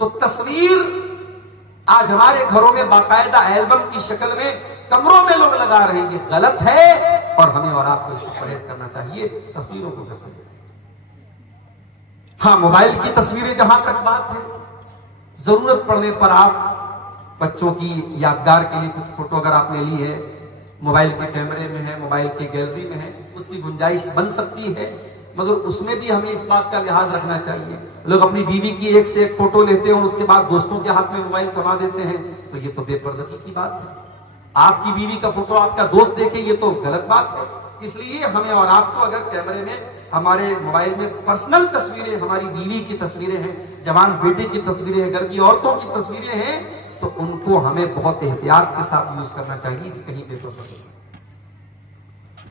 तो तस्वीर आज हमारे घरों में बाकायदा एल्बम की शक्ल में कमरों में लोग लगा रहे हैं, ये गलत है और हमें और आपको इससे परहेज करना चाहिए तस्वीरों को पसंद। हाँ, मोबाइल की तस्वीरें जहां तक बात है, जरूरत पड़ने पर आप बच्चों की यादगार के लिए कुछ फोटो अगर आपने ली है, मोबाइल के कैमरे में है, मोबाइल की गैलरी में है, उसकी गुंजाइश बन सकती है, मगर उसमें भी हमें इस बात का लिहाज रखना चाहिए। लोग अपनी बीवी की एक से एक फोटो लेते हैं और उसके बाद दोस्तों के हाथ में मोबाइल थमा देते हैं, तो ये तो बेपर्दगी की बात है। आपकी बीवी का फोटो आपका दोस्त देखे, ये तो गलत बात है। इसलिए हमें और आपको अगर कैमरे में, हमारे मोबाइल में पर्सनल तस्वीरें, हमारी बीवी की तस्वीरें हैं, जवान बेटे की तस्वीरें हैं, घर की औरतों की तस्वीरें हैं, तो उनको हमें बहुत एहतियात के साथ यूज करना चाहिए कि कहीं पे तो।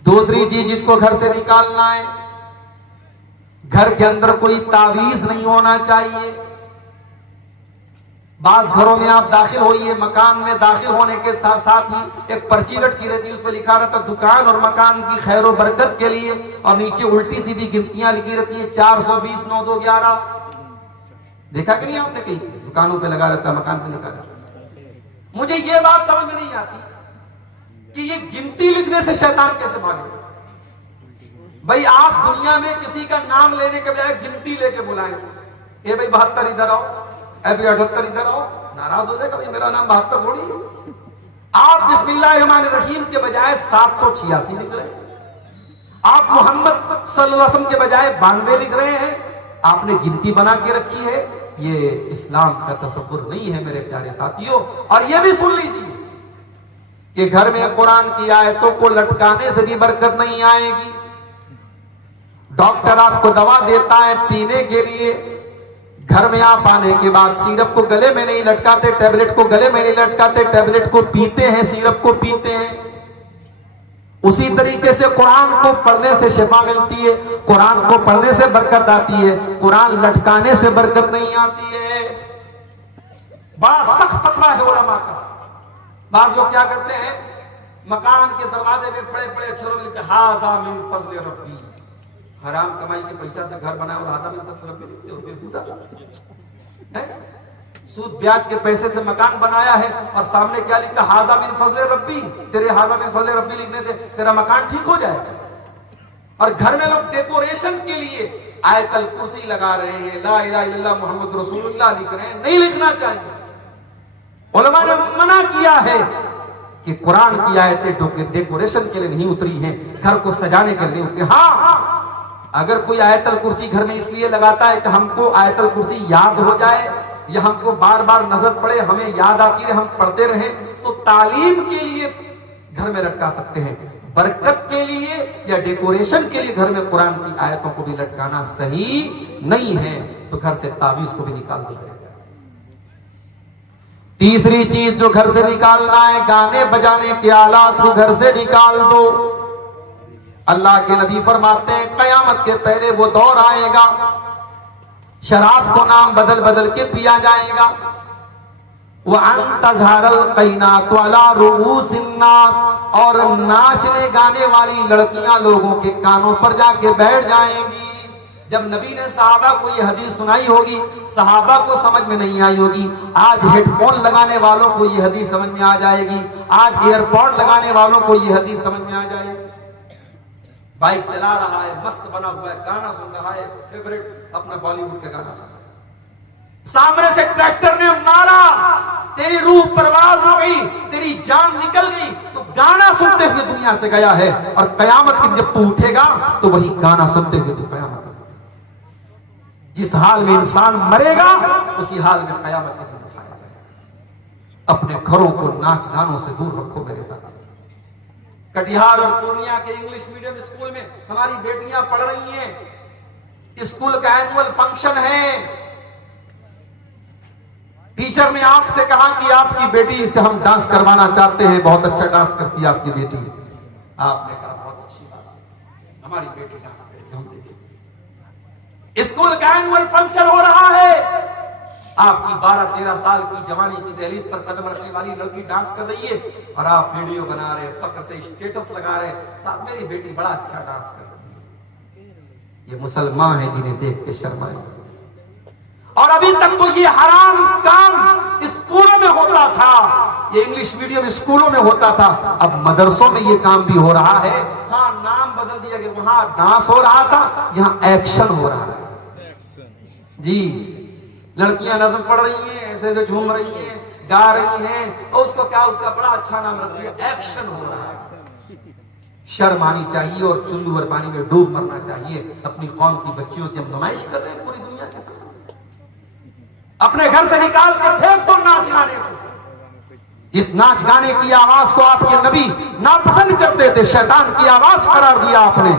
दूसरी चीज जिसको घर से निकालना है, घर के अंदर कोई तावीज नहीं होना चाहिए। बाज घरों में आप दाखिल होइए, मकान में दाखिल होने के साथ साथ ही एक पर्ची लटकी रहती है, उस पर लिखा रहता है दुकान और मकान की खैर और बरकत के लिए, और नीचे उल्टी सीधी गिनतियां लिखी रहती है 420 9 2 11। देखा कि नहीं आपने? कहीं दुकानों पे लगा रहता है, मकान पे लिखा रहता है। मुझे ये बात समझ में नहीं आती कि ये गिनती लिखने से शैतान कैसे भागे। भाई आप दुनिया में किसी का नाम लेने के बजाय गिनती लेके बुलाएंगे, ए भाई 72 इधर आओ, ए भाई 78 इधर आओ, नाराज हो जाएगा, भाई मेरा नाम 72 थोड़ी है। आप बिस्मिल्लाहिर्रहमानिर्रहीम के बजाय 786 लिख रहे हैं, आप मोहम्मद सल्लल्लाहु अलैहि वसल्लम के बजाय 92 लिख रहे हैं। आपने गिनती बना के रखी है, ये इस्लाम का तसव्वुर नहीं है मेरे प्यारे साथियों। और ये भी सुन लीजिए कि घर में कुरान की आयतों को लटकाने से भी बरकत नहीं आएगी। डॉक्टर आपको दवा देता है पीने के लिए, घर में आप आने के बाद सिरप को गले में नहीं लटकाते, टैबलेट को गले में नहीं लटकाते, टैबलेट को पीते हैं, सिरप को पीते हैं। उसी तरीके से कुरान को पढ़ने से शिफा मिलती है, कुरान को पढ़ने से बरकत आती है, कुरान लटकाने से बरकत नहीं आती है। बड़ा सख्त फतवा है उलमा का। बाज लोग क्या करते हैं, मकान के दरवाजे में बड़े बड़े अक्षरों में लिखे हाज़ा मिन फज़्ल रब्बी, हराम कमाई के पैसा से घर बनाया और हाज़ा मिन फज़्ल रब्बी लिखते हो। सूद ब्याज के पैसे से मकान बनाया है और सामने क्या लिखा, हाज़ा मिन फज़्ल रब्बी। तेरे हाज़ा मिन फज़्ल रब्बी लिखने से तेरा मकान ठीक हो जाएगा। और घर में लोग डेकोरेशन के लिए आयतल कुर्सी लगा रहे हैं, ला इलाहा इल्लल्लाह मुहम्मद रसूलुल्लाह लिख रहे हैं, नहीं लिखना चाहिए। उलमा ने मना किया है कि कुरान की आयतें डेकोरेशन के लिए नहीं उतरी हैं, घर को सजाने के लिए नहीं उतरी। हाँ, अगर कोई आयतल कुर्सी घर में इसलिए लगाता है कि हमको आयतल कुर्सी याद हो जाए या हमको बार बार नजर पड़े, हमें याद आती है, हम पढ़ते रहें, तो तालीम के लिए घर में लटका सकते हैं। बरकत के लिए या डेकोरेशन के लिए घर में कुरान की आयतों को भी लटकाना सही नहीं है, तो घर से तावीज को भी निकाल दिया। तीसरी चीज जो घर से निकालना है, गाने बजाने के आलात को घर से निकाल दो। अल्लाह के नबी फरमाते हैं कयामत के पहले वो दौर आएगा, शराब को नाम बदल बदल के पिया जाएगा। और नाचने गाने वाली लड़कियां लोगों के कानों पर जाके बैठ जाएंगी। जब नबी ने सहाबा को ये हदीस सुनाई होगी, सहाबा को समझ में नहीं आई होगी। आज हेडफोन लगाने वालों को ये हदीस समझ में आ जाएगी, आज एयरपॉड लगाने वालों को ये हदीस समझ में आ जाएगी। बाइक चला रहा है, मस्त बना हुआ है, गाना सुन रहा है, फेवरेट अपना बॉलीवुड का गाना सुन रहा है, सामने से ट्रैक्टर ने मारा, तेरी रूह परवाज हो गई, तेरी जान निकल गई, तो गाना सुनते हुए दुनिया से गया है। और कयामत के दिन जब तू उठेगा तो वही गाना सुनते हुए तू कयामत, जिस हाल में इंसान मरेगा उसी हाल में कयामत के दिन उठाया जाएगा। अपने घरों को नाच गानों से दूर रखो मेरे साथ। कटिहार और पूर्णिया के इंग्लिश मीडियम स्कूल में हमारी बेटियां पढ़ रही हैं। स्कूल का एनुअल फंक्शन है। टीचर ने आपसे कहा कि आपकी बेटी से हम डांस करवाना चाहते हैं, बहुत अच्छा डांस करती है आपकी बेटी। आपने कहा बहुत अच्छी बात, हमारी बेटी डांस करेगी, हम देखेंगे। स्कूल का एनुअल फंक्शन हो रहा है, आपकी 12-13 साल की जवानी की दहलीज पर कदम रखने वाली लड़की डांस कर रही है और आप वीडियो बना रहे, फक्र से स्टेटस लगा रहे, साथ मेरी बेटी बड़ा अच्छा डांस कर रही है। ये मुसलमान है जिन्हें देख के शर्माए। और अभी तक तो ये हराम काम स्कूलों में होता था, ये इंग्लिश मीडियम स्कूलों में होता था, अब मदरसों में ये काम भी हो रहा है। हाँ, नाम बदल दिया कि वहां डांस हो रहा था, यहां एक्शन हो रहा है। जी, लड़कियां नज़म पढ़ रही हैं, ऐसे ऐसे झूम रही हैं, गा रही हैं, और उसको क्या, उसका बड़ा अच्छा नाम रख दिया, एक्शन हो रहा है। शर्म आनी चाहिए और चुल्लू और पानी में डूब मरना चाहिए। अपनी कौम की बच्चियों की हम नुमाइश कर रहे हैं पूरी दुनिया के सामने। अपने घर से निकाल के फेंक दो नाच गाने को। इस नाच गाने की आवाज को आपके नबी नापसंद करते थे, शैतान की आवाज करार दिया आपने।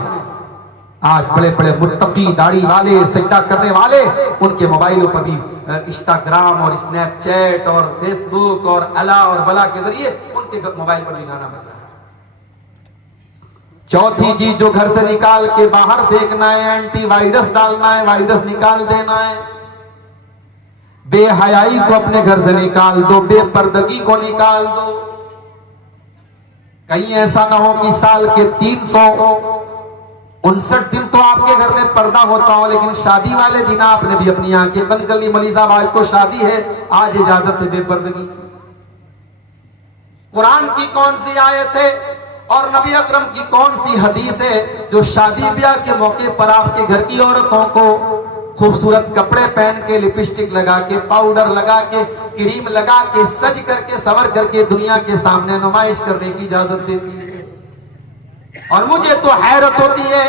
आज बड़े बड़े मुत्तकी दाढ़ी वाले, सजदा करने वाले, उनके मोबाइलों पर भी इंस्टाग्राम और स्नैपचैट और फेसबुक और अला और बला के जरिए उनके मोबाइल पर भी गाना बज रहा है। चौथी चीज जो घर से निकाल के बाहर फेंकना है, एंटीवायरस डालना है, वायरस निकाल देना है। बेहयाई को अपने घर से निकाल दो, बेपर्दगी को निकाल दो। कहीं ऐसा ना हो कि साल के 359 दिन तो आपके घर में पर्दा होता हो, लेकिन शादी वाले दिन आपने भी अपनी आंखें बंद कर ली। मौलवी साहब, आज तो शादी है, आज इजाजत है बेपर्दगी। कुरान की कौन सी आयत है और नबी अकरम की कौन सी हदीस है जो शादी ब्याह के मौके पर आपके घर की औरतों को खूबसूरत कपड़े पहन के, लिपस्टिक लगा के, पाउडर लगा के, क्रीम लगा के, सज करके, सवर करके दुनिया के सामने नुमाइश करने की इजाजत देती है? और मुझे तो हैरत होती है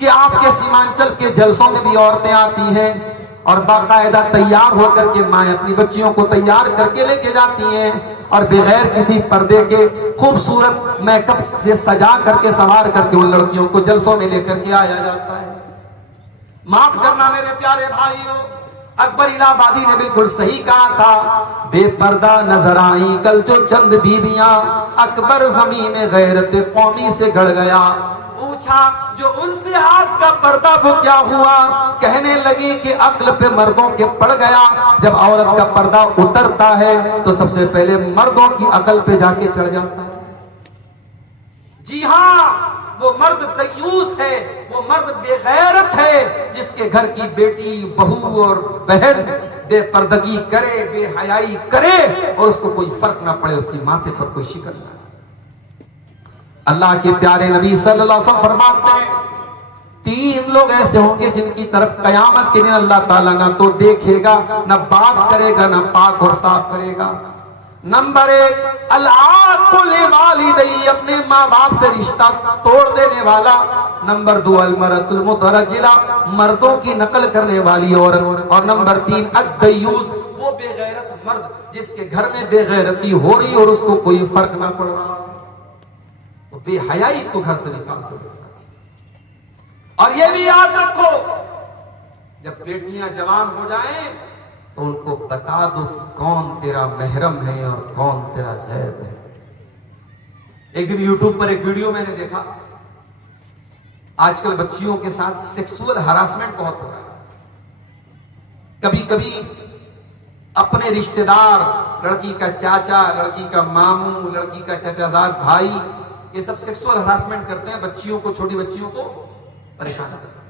कि आपके सीमांचल के जलसों में भी औरतें आती हैं और बाकायदा तैयार होकर के माएं अपनी बच्चियों को तैयार करके लेके जाती हैं और बगैर किसी पर्दे के खूबसूरत मेकअप से सजा करके, संवार करके उन लड़कियों को जलसों में लेकर के आया जाता है। माफ करना मेरे प्यारे भाइयों, अकबर इलाहाबादी ने बिल्कुल सही कहा था, बेपर्दा नजर आई कल जो चंद बीबियां, अकबर जमीन गैरत कौमी से गड़ गया। पूछा जो उनसे हाथ का पर्दा वो क्या हुआ? कहने लगी कि अक्ल पे मर्दों के पड़ गया। जब औरत का पर्दा उतरता है तो सबसे पहले मर्दों की अकल पे जाके चढ़ जाता है। जी हाँ, वो मर्द तयूस है, वो मर्द बेगैरत है जिसके घर की बेटी, बहू और बहन बेपर्दगी करे, बेहयाई करे और उसको कोई फर्क ना पड़े, उसके माथे पर कोई शिकन ना। अल्लाह के प्यारे नबी सल्लल्लाहु अलैहि वसल्लम फरमाते हैं, 3 लोग ऐसे होंगे जिनकी तरफ कयामत के दिन अल्लाह ताला ना तो देखेगा, ना बात करेगा, ना पाक और साफ करेगा। नंबर 1, अल-आक़ुल वालिदैहि, अपने माँ बाप से रिश्ता तोड़ देने वाला। नंबर 2, अल-मरअतुल मुतरज्जिला, मर्दों की नकल करने वाली औरत। और नंबर 3, अद-दय्यूस, वो बेगैरत मर्द जिसके घर में बेगैरती हो रही और उसको कोई फर्क ना पड़ रहा। तो बेहयाई को घर से निकाल दो। और ये भी याद रखो, जब बेटियां जवान हो जाएं तो उनको बता दो कि कौन तेरा महरम है और कौन तेरा गैर है। एक दिन यूट्यूब पर एक वीडियो मैंने देखा, आजकल बच्चियों के साथ सेक्सुअल हरासमेंट बहुत हो रहा है। कभी कभी अपने रिश्तेदार, लड़की का चाचा, लड़की का मामू, लड़की का चाचाजाद भाई, ये सब सेक्सुअल हरासमेंट करते हैं, बच्चियों को, छोटी बच्चियों को परेशान करते हैं।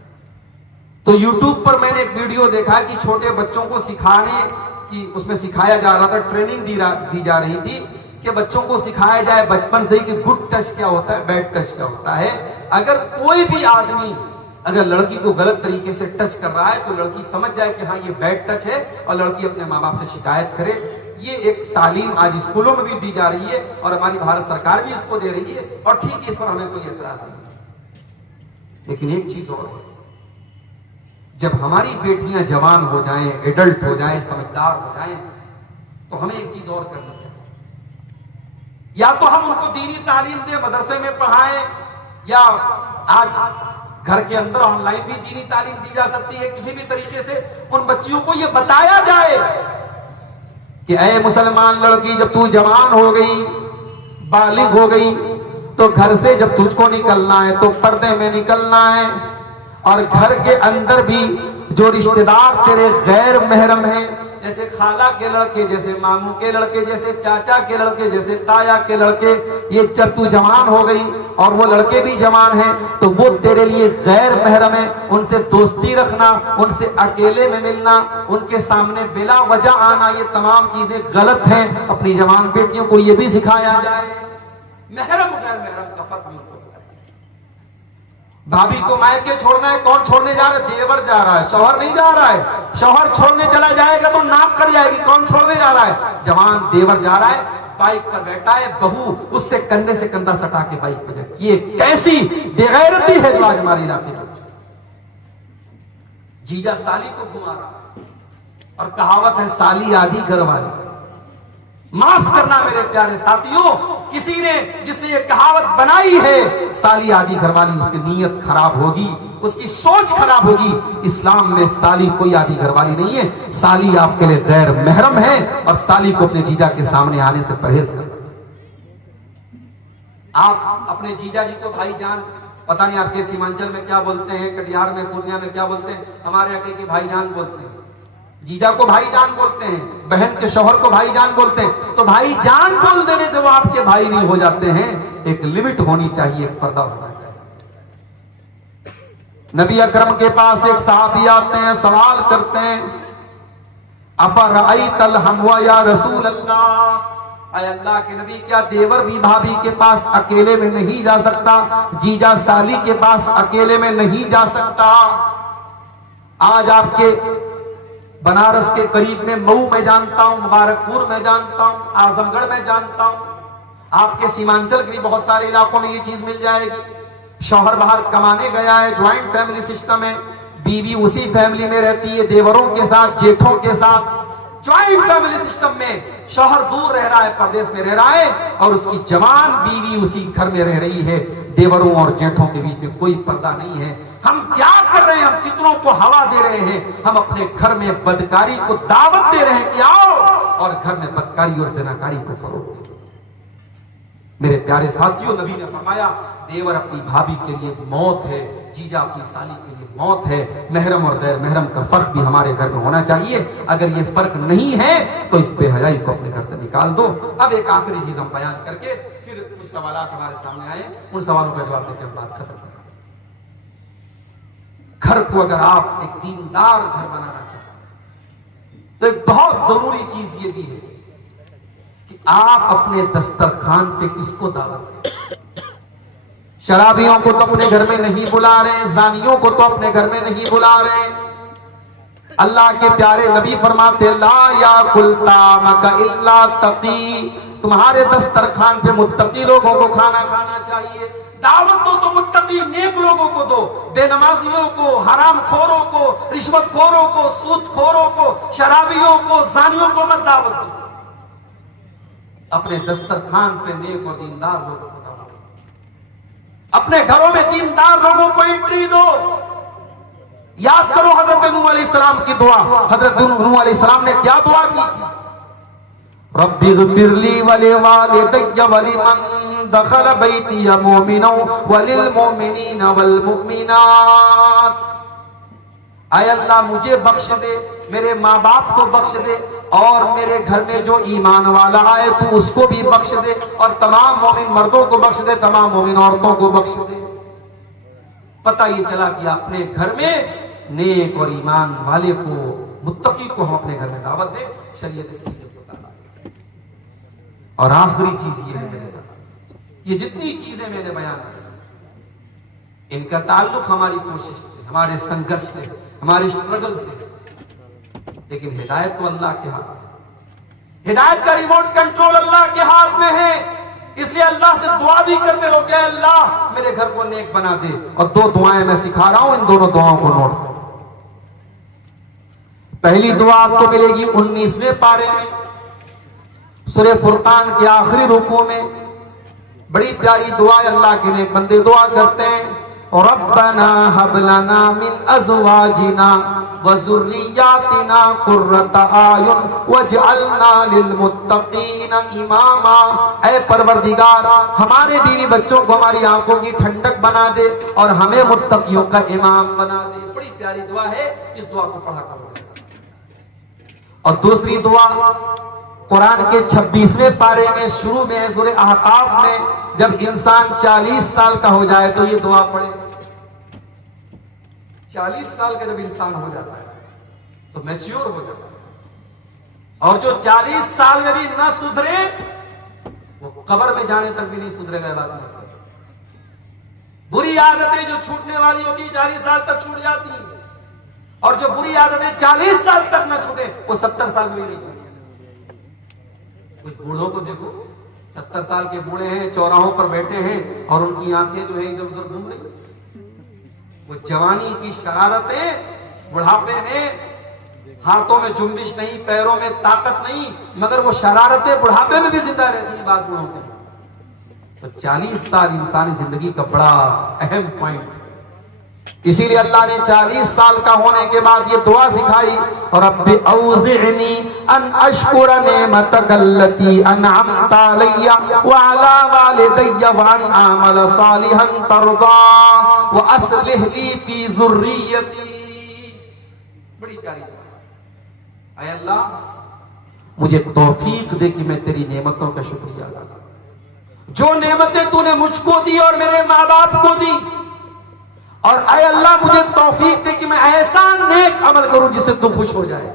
तो YouTube पर मैंने एक वीडियो देखा कि छोटे बच्चों को सिखाने की, उसमें सिखाया जा रहा था, ट्रेनिंग दी जा रही थी कि बच्चों को सिखाया जाए बचपन से ही कि गुड टच क्या होता है, बैड टच क्या होता है। अगर कोई भी आदमी अगर लड़की को गलत तरीके से टच कर रहा है तो लड़की समझ जाए कि हाँ ये बैड टच है और लड़की अपने माँ बाप से शिकायत करे। ये एक तालीम आज स्कूलों में भी दी जा रही है और हमारी भारत सरकार भी इसको दे रही है और ठीक है, इस पर हमें कोई एतराज नहीं। लेकिन एक चीज और है, जब हमारी बेटियां जवान हो जाएं, एडल्ट हो जाएं, समझदार हो जाएं, तो हमें एक चीज और करनी चाहिए। या तो हम उनको दीनी तालीम दें, मदरसे में पढ़ाएं, या आज घर के अंदर ऑनलाइन भी दीनी तालीम दी जा सकती है। किसी भी तरीके से उन बच्चियों को यह बताया जाए कि ऐ मुसलमान लड़की, जब तू जवान हो गई, बालिग हो गई, तो घर से जब तुझको निकलना है तो पर्दे में निकलना है। और घर के अंदर भी जो रिश्तेदार तेरे गैर महरम हैं, जैसे खाला के लड़के, जैसे मामू के लड़के, जैसे चाचा के लड़के, जैसे ताया के लड़के, ये जब तू जवान हो गई और वो लड़के भी जवान हैं तो वो तेरे लिए गैर महरम है। उनसे दोस्ती रखना, उनसे अकेले में मिलना, उनके सामने बिला वजह आना, ये तमाम चीजें गलत हैं। अपनी जवान बेटियों को ये भी सिखाया जाए। महरम गैर महरम का फर्क भी उनको। भाभी को मायके छोड़ना है, कौन छोड़ने जा रहा है? देवर जा रहा है, शौहर नहीं जा रहा है। शौहर छोड़ने चला जाएगा तो नाक कट जाएगी, कौन छोड़ने जा रहा है? जवान देवर जा रहा है, बाइक पर बैठा है, बहू उससे कंधे से कंधा सटा के बाइक पर जाती। ये कैसी बेगैरती है जो आज हमारे इलाके में। जीजा साली को घुमा रहा और कहावत है साली आधी घर वाली। माफ करना मेरे प्यारे साथियों, किसी ने जिसने ये कहावत बनाई है साली आधी घरवाली, उसकी नीयत खराब होगी, उसकी सोच खराब होगी। इस्लाम में साली कोई आधी घरवाली नहीं है। साली आपके लिए गैर महरम है और साली को अपने जीजा के सामने आने से परहेज करना चाहिए। आप अपने जीजा जी को भाईजान, पता नहीं आपके सीमांचल में क्या बोलते हैं, कटिहार में, पूर्णिया में क्या बोलते हैं, हमारे यहाँ के भाईजान बोलते हैं। जीजा को भाईजान बोलते हैं, बहन के शौहर को भाईजान बोलते हैं। तो भाईजान बोल देने से वो आपके भाई नहीं हो जाते हैं। एक लिमिट होनी चाहिए, एक पर्दा होना चाहिए। नबी अकरम के पास एक साहबी आते हैं, सवाल करते हैं, अफरअयतल हमवा या रसूल अल्लाह, ऐ अल्लाह के नबी, क्या देवर भी भाभी के पास अकेले में नहीं जा सकता? जीजा साली के पास अकेले में नहीं जा सकता? आज आपके बनारस के करीब में मऊ में जानता हूं, मुबारकपुर में जानता हूं, आजमगढ़ में जानता हूं, आपके सीमांचल के भी बहुत सारे इलाकों में ये चीज मिल जाएगी। शौहर बाहर कमाने गया है, ज्वाइंट फैमिली सिस्टम है, बीवी उसी फैमिली में रहती है, देवरों के साथ, जेठों के साथ, ज्वाइंट फैमिली सिस्टम में। शौहर दूर रह रहा है, परदेश में रह रहा है और उसकी जवान बीवी उसी घर में रह रही है। देवरों और जेठों के बीच में कोई पर्दा नहीं है। हम क्या कर रहे हैं? हम चित्रों को हवा दे रहे हैं। हम अपने घर में बदकारी को दावत दे रहे हैं कि आओ, और घर में बदकारी और ज़िनाकारी को फरोग दे। मेरे प्यारे साथियों, नबी ने फरमाया देवर अपनी भाभी के लिए मौत है, जीजा अपनी साली के लिए मौत है। महरम और गैर महरम का फर्क भी हमारे घर में होना चाहिए। अगर ये फर्क नहीं है तो इस बेहयाई को अपने घर से निकाल दो। अब एक आखिरी चीज हम बयान करके फिर कुछ सवाल हमारे सामने आए, उन सवालों का जवाब देकर बात खत्म करें। घर को अगर आप एक दीनदार घर बनाना चाहते हैं तो एक बहुत जरूरी चीज ये भी है कि आप अपने दस्तरखान पे किसको दावत दें। शराबियों को तो अपने घर में नहीं बुला रहे, जानियों को तो अपने घर में नहीं बुला रहे। अल्लाह के प्यारे नबी फरमाते ला याकुल तामका इल्ला तकी, तुम्हारे दस्तरखान पे मुत्तकी लोगों को खाना खाना चाहिए। दावत दो तो मुत्तकी नेक लोगों को दो, बेनमाजियों को, हरामखोरों को, रिश्वतखोरों को, सूदखोरों को, शराबियों को, जानियों को मत दावत दो। अपने दस्तरखान पे नेक और दीनदार लोगों को दावत दो। अपने घरों में दीनदार लोगों को एंट्री दो। याद करो हजरत नूह अलैहिस्सलाम की दुआ। हजरत नूह अलैहिस्सलाम ने क्या दुआ की थी? रब्बि ग़फिरली वलिवालिदैया वलिमन दखल बैतिया मुमिना वलिल मुमिनीना वल मुमिनात। आय अल्लाह मुझे बख्श दे, मेरे माँ बाप को बख्श दे और मेरे घर में जो ईमान वाला आए तू उसको भी बख्श दे, और तमाम मोमिन मर्दों को बख्श दे, तमाम मोमिन औरतों को बख्श दे। पता ये चला कि अपने घर में नेक और ईमान वाले को, मुत्तकी को हम अपने घर में दावत दें, शरीयत इसके लिए बताना। और आखिरी चीज ये है मेरे साथ, ये जितनी चीजें मैंने बयान की इनका ताल्लुक हमारी कोशिश से, हमारे संघर्ष से, हमारे स्ट्रगल से, लेकिन हिदायत तो अल्लाह के हाथ में। हिदायत का रिमोट कंट्रोल अल्लाह के हाथ में है। इसलिए अल्लाह से दुआ भी करते रहो कि अल्लाह मेरे घर को नेक बना दे। और दो दुआएं मैं सिखा रहा हूं, इन दोनों दुआओं को नोट करो। पहली दुआ आपको मिलेगी 19वें पारे में, सूरह फुरकान के आखिरी रुकू में। बड़ी प्यारी दुआ है, अल्लाह के नेक बंदे दुआ करते हैं, रब्बना हब लना मिन अज़वाजिना व ज़ुर्रिय्यातिना कुर्रता आयुन वजअलना लिलमुत्तक़ीना इमामा। ऐ परवरदिगार, हमारे दीनी बच्चों को हमारी आंखों की ठंडक बना दे और हमें मुत्तकियों का इमाम बना दे। बड़ी प्यारी दुआ है, इस दुआ को पढ़ा करो। और दूसरी दुआ कुरान के 26वें पारे में शुरू में सूरह अहकाफ में, जब इंसान 40 साल का हो जाए तो ये दुआ पढ़े। 40 साल का जब इंसान हो जाता है तो मैच्योर हो जाता है, और जो 40 साल में भी न सुधरे वो कब्र में जाने तक भी नहीं सुधरेगा। बात नहीं, बुरी आदतें जो छूटने वाली होती 40 साल तक छूट जाती है, और जो बुरी आदतें 40 साल तक न छूटे वो 70 साल में भी नहीं छूटे। कुछ बूढ़ों को देखो, 70 साल के बूढ़े हैं, चौराहों पर बैठे हैं और उनकी आंखें जो है इधर उधर घूम रही। वो जवानी की शरारतें, बुढ़ापे में हाथों में जुम्बिश नहीं, पैरों में ताकत नहीं, मगर वो शरारतें बुढ़ापे में भी जिंदा रहती है। बात बूढ़ों की तो 40 साल इंसानी जिंदगी का बड़ा अहम पॉइंट। इसीलिए अल्लाह ने 40 साल का होने के बाद ये दुआ सिखाई, और रब्बि औज़िअनी अन अश्कुरा निअमतकल्लती अनअमता अलैया व अला वालिदैया व अन अअमल सालिहन तर्दा व अस्लिह ली फी ज़ुर्रियती। बड़ी प्यारी दुआ। ऐ अल्लाह, मुझे तौफीक दे कि मैं तेरी नेमतों का शुक्रिया अदा करूं, जो नेमतें तूने मुझको दी और मेरे माँ बाप को दी। और ऐ अल्लाह, मुझे तौफीक दे कि मैं ऐसा नेक अमल करूं जिससे तू खुश हो जाए।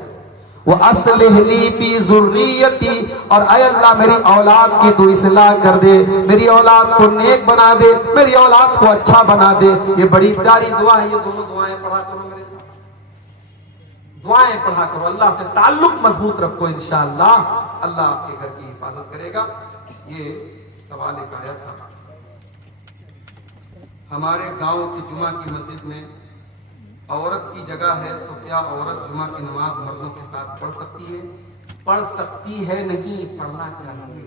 वो अस्लिह ली फी ज़ुर्रियती, और ऐ अल्लाह मेरी औलाद की तू इस्लाह कर दे, मेरी औलाद को नेक बना दे, मेरी औलाद को अच्छा बना दे। ये बड़ी प्यारी दुआ है। ये दोनों दुआएं पढ़ा करो मेरे साथ, दुआएं पढ़ा करो, अल्लाह से ताल्लुक मजबूत रखो, इंशाअल्लाह अल्लाह आपके घर की हिफाजत करेगा। ये सवाल एक आया था। हमारे गांव की जुमा की मस्जिद में औरत की जगह है, तो क्या औरत जुमा की नमाज मर्दों के साथ पढ़ सकती है? पढ़ सकती है नहीं, पढ़ना चाहिए।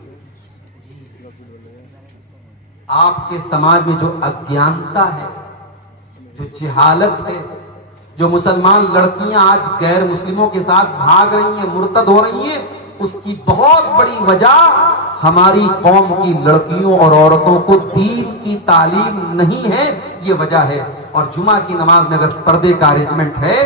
आपके समाज में जो अज्ञानता है, जो जहालत है, जो मुसलमान लड़कियां आज गैर मुस्लिमों के साथ भाग रही हैं, मुर्तद हो रही हैं, उसकी बहुत बड़ी वजह हमारी कौम की लड़कियों और औरतों को दीन की तालीम नहीं है, ये वजह है। और जुमा की नमाज में अगर पर्दे का अरेंजमेंट है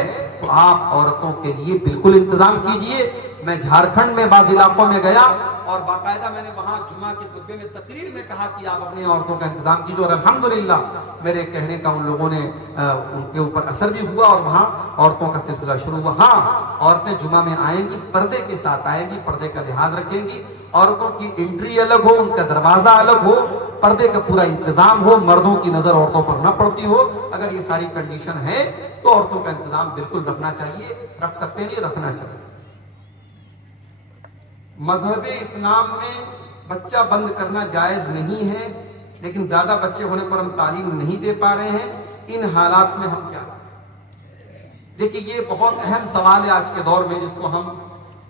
तो आप औरतों के लिए बिल्कुल इंतजाम कीजिए। मैं झारखंड में बाज़ इलाकों में गया और बाकायदा मैंने वहां जुमा के खुतबे में तकरीर में कहा कि आप अपनी औरतों का इंतजाम कीजिए, और अल्हम्दुलिल्लाह मेरे कहने का उन लोगों ने उनके ऊपर असर भी हुआ और वहां औरतों का सिलसिला शुरू हुआ। हाँ, औरतें जुमा में आएंगी, पर्दे के साथ आएंगी, पर्दे का लिहाज रखेंगी, औरतों की एंट्री अलग हो, उनका दरवाजा अलग हो, पर्दे का पूरा इंतजाम हो, मर्दों की नजर औरतों पर न पड़ती हो। अगर ये सारी कंडीशन है तो औरतों का इंतजाम बिल्कुल रखना चाहिए, रख सकते नहीं, रखना चाहिए। मजहब इस्लाम में बच्चा बंद करना जायज नहीं है, लेकिन ज्यादा बच्चे होने पर हम तालीम नहीं दे पा रहे हैं। इन हालात में हम क्या करें? देखिए, ये बहुत अहम सवाल है आज के दौर में, जिसको हम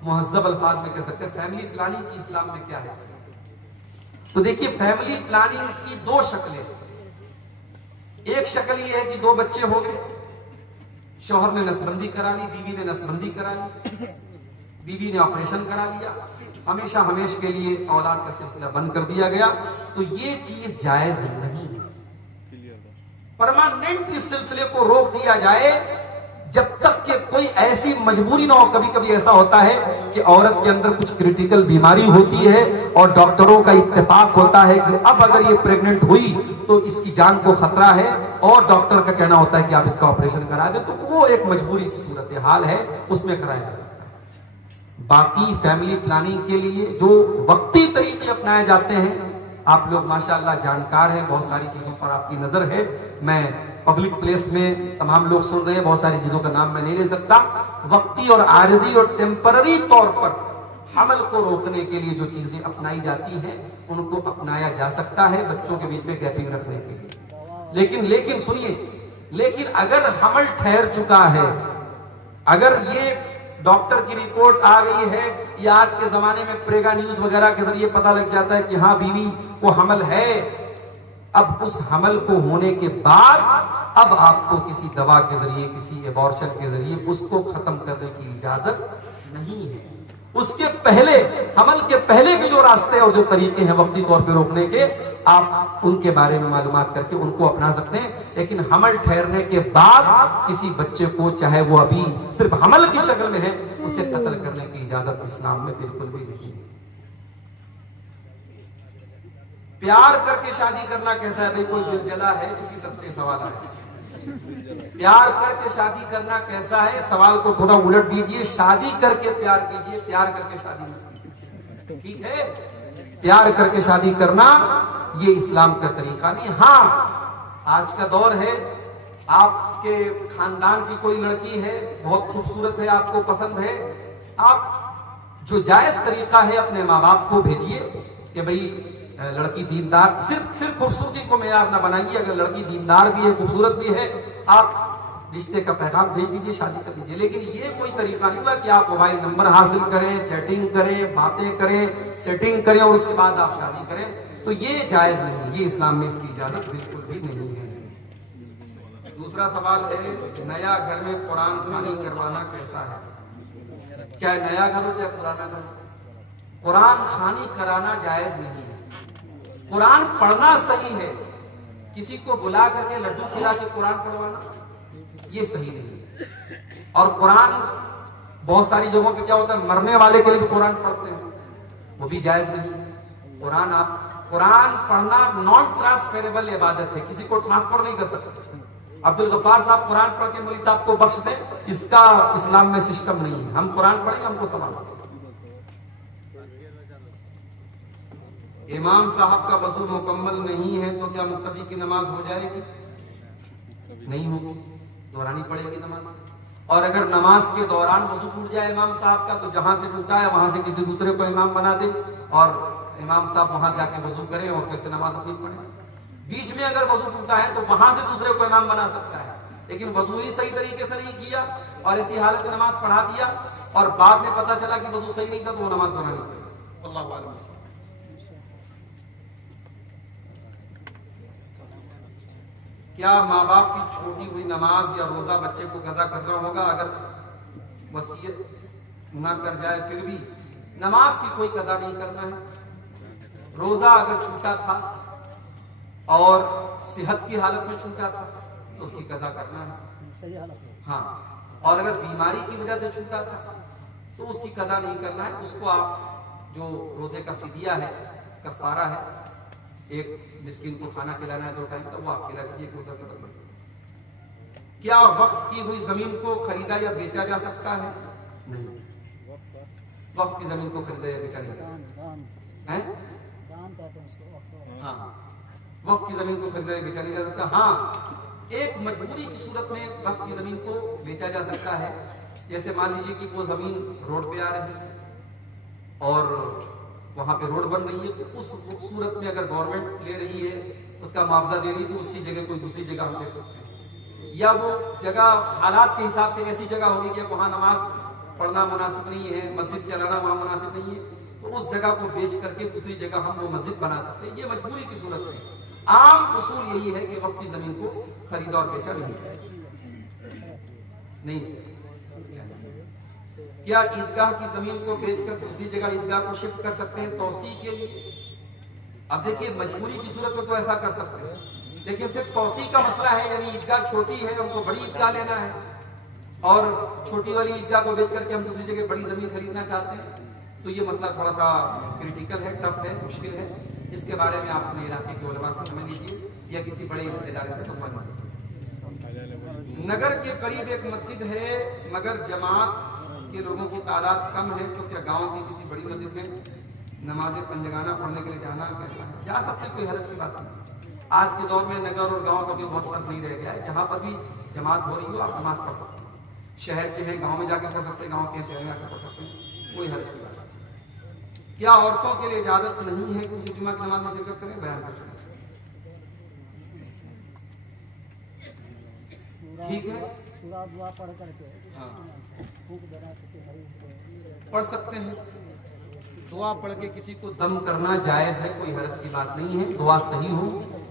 मुहज्जब अल्फाज में कह सकते हैं। फैमिली प्लानिंग की इस्लाम में क्या है? तो देखिए, फैमिली प्लानिंग की दो शक्लें। एक शक्ल ये है कि दो बच्चे हो गए, शौहर ने नसबंदी करा ली, बीवी ने नसबंदी करा ली, बीवी ने ऑपरेशन करा लिया, हमेशा हमेशा के लिए औलाद का सिलसिला बंद कर दिया गया। तो ये चीज जायज नहीं है। परमानेंट इस सिलसिले को रोक दिया जाए जब तक कि कोई ऐसी मजबूरी ना हो। कभी कभी ऐसा होता है कि औरत के अंदर कुछ क्रिटिकल बीमारी होती है और डॉक्टरों का इत्तेफाक होता है कि अब अगर ये प्रेग्नेंट हुई तो इसकी जान को खतरा है और डॉक्टर का कहना होता है कि आप इसका ऑपरेशन करा दें, तो वो एक मजबूरी की सूरत हाल है, उसमें कराया जा सकता है। बाकी फैमिली प्लानिंग के लिए जो वक्ती तरीके अपनाए जाते हैं, आप लोग माशाअल्लाह जानकार हैं, बहुत सारी चीजों पर आपकी नजर है। मैं पब्लिक प्लेस में तमाम लोग सुन रहे हैं, बहुत सारी चीजों का नाम मैं नहीं ले सकता। वक्ती और आरजी और टेम्पररी तौर पर हमल को रोकने के लिए जो चीजें अपनाई जाती हैं उनको अपनाया जा सकता है बच्चों के बीच में गैपिंग रखने के लिए। लेकिन सुनिए, लेकिन अगर हमल ठहर चुका है, अगर ये डॉक्टर की रिपोर्ट आ गई है या आज के जमाने में प्रेगा न्यूज वगैरह के जरिए पता लग जाता है कि हाँ बीवी को हमल है, अब उस हमल को होने के बाद अब आपको किसी दवा के जरिए, किसी एबॉर्शन के जरिए उसको खत्म करने की इजाजत नहीं है। उसके पहले, हमल के पहले के जो रास्ते और जो तरीके हैं वक्ती तौर पे रोकने के, आप उनके बारे में मालूमात करके उनको अपना सकते हैं। लेकिन हमल ठहरने के बाद किसी बच्चे को, चाहे वो अभी सिर्फ हमल की शक्ल में है, उसे कत्ल करने की इजाजत इस्लाम में बिल्कुल भी नहीं है। प्यार करके शादी करना कैसा है? भाई कोई दिल जला है जिसकी तरफ से सवाल आया। प्यार करके शादी करना कैसा है? सवाल को थोड़ा उलट दीजिए, शादी करके प्यार कीजिए, प्यार करके शादी मत कीजिए। ठीक है, प्यार करके शादी करना ये इस्लाम का तरीका नहीं। हाँ, आज का दौर है, आपके खानदान की कोई लड़की है, बहुत खूबसूरत है, आपको पसंद है, आप जो जायज तरीका है अपने माँ बाप को भेजिए कि भाई लड़की दीनदार, सिर्फ खूबसूरती को मेयार ना बनाइए। अगर लड़की दीनदार भी है, खूबसूरत भी है, आप रिश्ते का पैगाम भेज दीजिए, शादी कर लीजिए। लेकिन ये कोई तरीका नहीं हुआ कि आप मोबाइल नंबर हासिल करें, चैटिंग करें, बातें करें, सेटिंग करें और उसके बाद आप शादी करें, तो ये जायज नहीं, ये इस्लाम में इसकी इजाजत बिल्कुल भी नहीं है। दूसरा सवाल है, नया घर में कुरान खानी करवाना कैसा है? चाहे नया घर हो चाहे पुराना घर, कुरान खानी कराना जायज नहीं है। कुरान पढ़ना सही है, किसी को बुला करके लड्डू खिला के कुरान पढ़वाना ये सही नहीं है। और कुरान बहुत सारी जगहों पे क्या होता है, मरने वाले के लिए भी कुरान पढ़ते हैं, वो भी जायज नहीं है। कुरान पढ़ना नॉन ट्रांसफरेबल इबादत है, किसी को ट्रांसफर नहीं कर सकते। अब्दुल गफ्फार साहब कुरान पढ़ के मौलवी साहब को बख्श दें, इसका इस्लाम में सिस्टम नहीं है। हम कुरान पढ़ेंगे, हमको सवाल। इमाम साहब का वजू मुकम्मल नहीं है तो क्या मुक्तदी की नमाज हो जाएगी? नहीं होगी, दोहरानी पड़ेगी नमाज। और अगर नमाज के दौरान वजू टूट जाए इमाम साहब का, तो जहां से टूटा है वहां से किसी दूसरे को इमाम बना दे और इमाम साहब वहां जाके वजू करें और फिर से नमाज अपनी पढ़े। बीच में अगर वजू टूटा है तो वहां से दूसरे को इमाम बना सकता है, लेकिन वजू ही सही तरीके से नहीं किया और ऐसी हालत में नमाज पढ़ा दिया और बाद में पता चला कि वजू सही नहीं था, तो वो नमाज दोहरानी पड़ेगी। अल्लाह अल्लाह। क्या माँ बाप की छोटी हुई नमाज या रोजा बच्चे को कज़ा करना होगा? अगर वसीयत ना कर जाए फिर भी नमाज की कोई कज़ा नहीं करना है। रोजा अगर छूटा था और सेहत की हालत में छूटा था तो उसकी कज़ा करना है। हाँ, और अगर बीमारी की वजह से छूटा था तो उसकी कज़ा नहीं करना है। उसको आप जो रोजे का फिदिया है, कफारा है, एक मिस्किन को खाना खिलाना है 2 टाइम का, वो आप खिला दीजिए। क्या वक्फ की हुई जमीन को खरीदा या बेचा जा सकता है? नहीं, वक्फ की जमीन को खरीदा या बेचा नहीं जा सकता है। हाँ, वक्फ की जमीन को खरीदा या बेचा नहीं जा सकता। हाँ, एक मजबूरी की सूरत में वक्फ की जमीन को बेचा जा सकता है। जैसे मान लीजिए कि वो जमीन रोड पे आ रही है और वहां पे रोड बन रही है, तो उस सूरत में अगर गवर्नमेंट ले रही है, उसका मुआवजा दे रही है, तो उसकी जगह कोई दूसरी जगह हम ले सकते हैं। या वो जगह हालात के हिसाब से ऐसी जगह होगी कि वहां नमाज पढ़ना मुनासिब नहीं है, मस्जिद चलाना वहां मुनासिब नहीं है, तो उस जगह को बेच करके दूसरी जगह हम वो मस्जिद बना सकते हैं। ये मजबूरी की सूरत में आम उसूल यही है कि वक्त की जमीन को खरीदा और बेचा नहीं। क्या ईदगाह की जमीन को बेचकर दूसरी जगह ईदगाह को शिफ्ट कर सकते हैं तौसी के लिए? अब देखिए, मजबूरी की सूरत में तो ऐसा कर सकते हैं, लेकिन सिर्फ तौसी का मसला है, यानी ईदगाह छोटी है, उनको बड़ी ईदगाह लेना है और छोटी वाली ईदगाह को बेच करके हम दूसरी जगह बड़ी जमीन खरीदना चाहते हैं, तो ये मसला थोड़ा सा क्रिटिकल है, टफ है, मुश्किल है। इसके बारे में आप अपने इलाके के उलमा से समझ लीजिए या किसी बड़े इदारे से समझ लीजिए। नगर के करीब एक मस्जिद है मगर जमात के लोगों की तादाद कम है, तो क्या गांव की किसी बड़ी मस्जिद में नमाज पंजगाना पढ़ने के लिए जाना कैसा है? जा सकते, कोई हर्ज की बात नहीं। आज के दौर में नगर और गांव का भी बहुत फर्क नहीं रह गया है। जहां पर भी जमात हो रही हो आप नमाज पढ़ सकते हैं। शहर के हैं गांव में जाके पढ़ सकते हैं, गांव के शहर में आकर पढ़ सकते हैं, कोई हर्ज की बात नहीं। क्या औरतों के लिए इजाजत नहीं है कि उसी जुमा की नमाज में शिरकत करें? बयान कर चुके, ठीक है, पढ़ करके पढ़ सकते हैं। दुआ पढ़ के किसी को दम करना जायज है, कोई हरज की बात नहीं है। दुआ सही हो,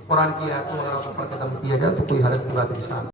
कुरान की आयतों अगर आपको पढ़ के दम किया जाए तो कोई हरज की बात नहीं।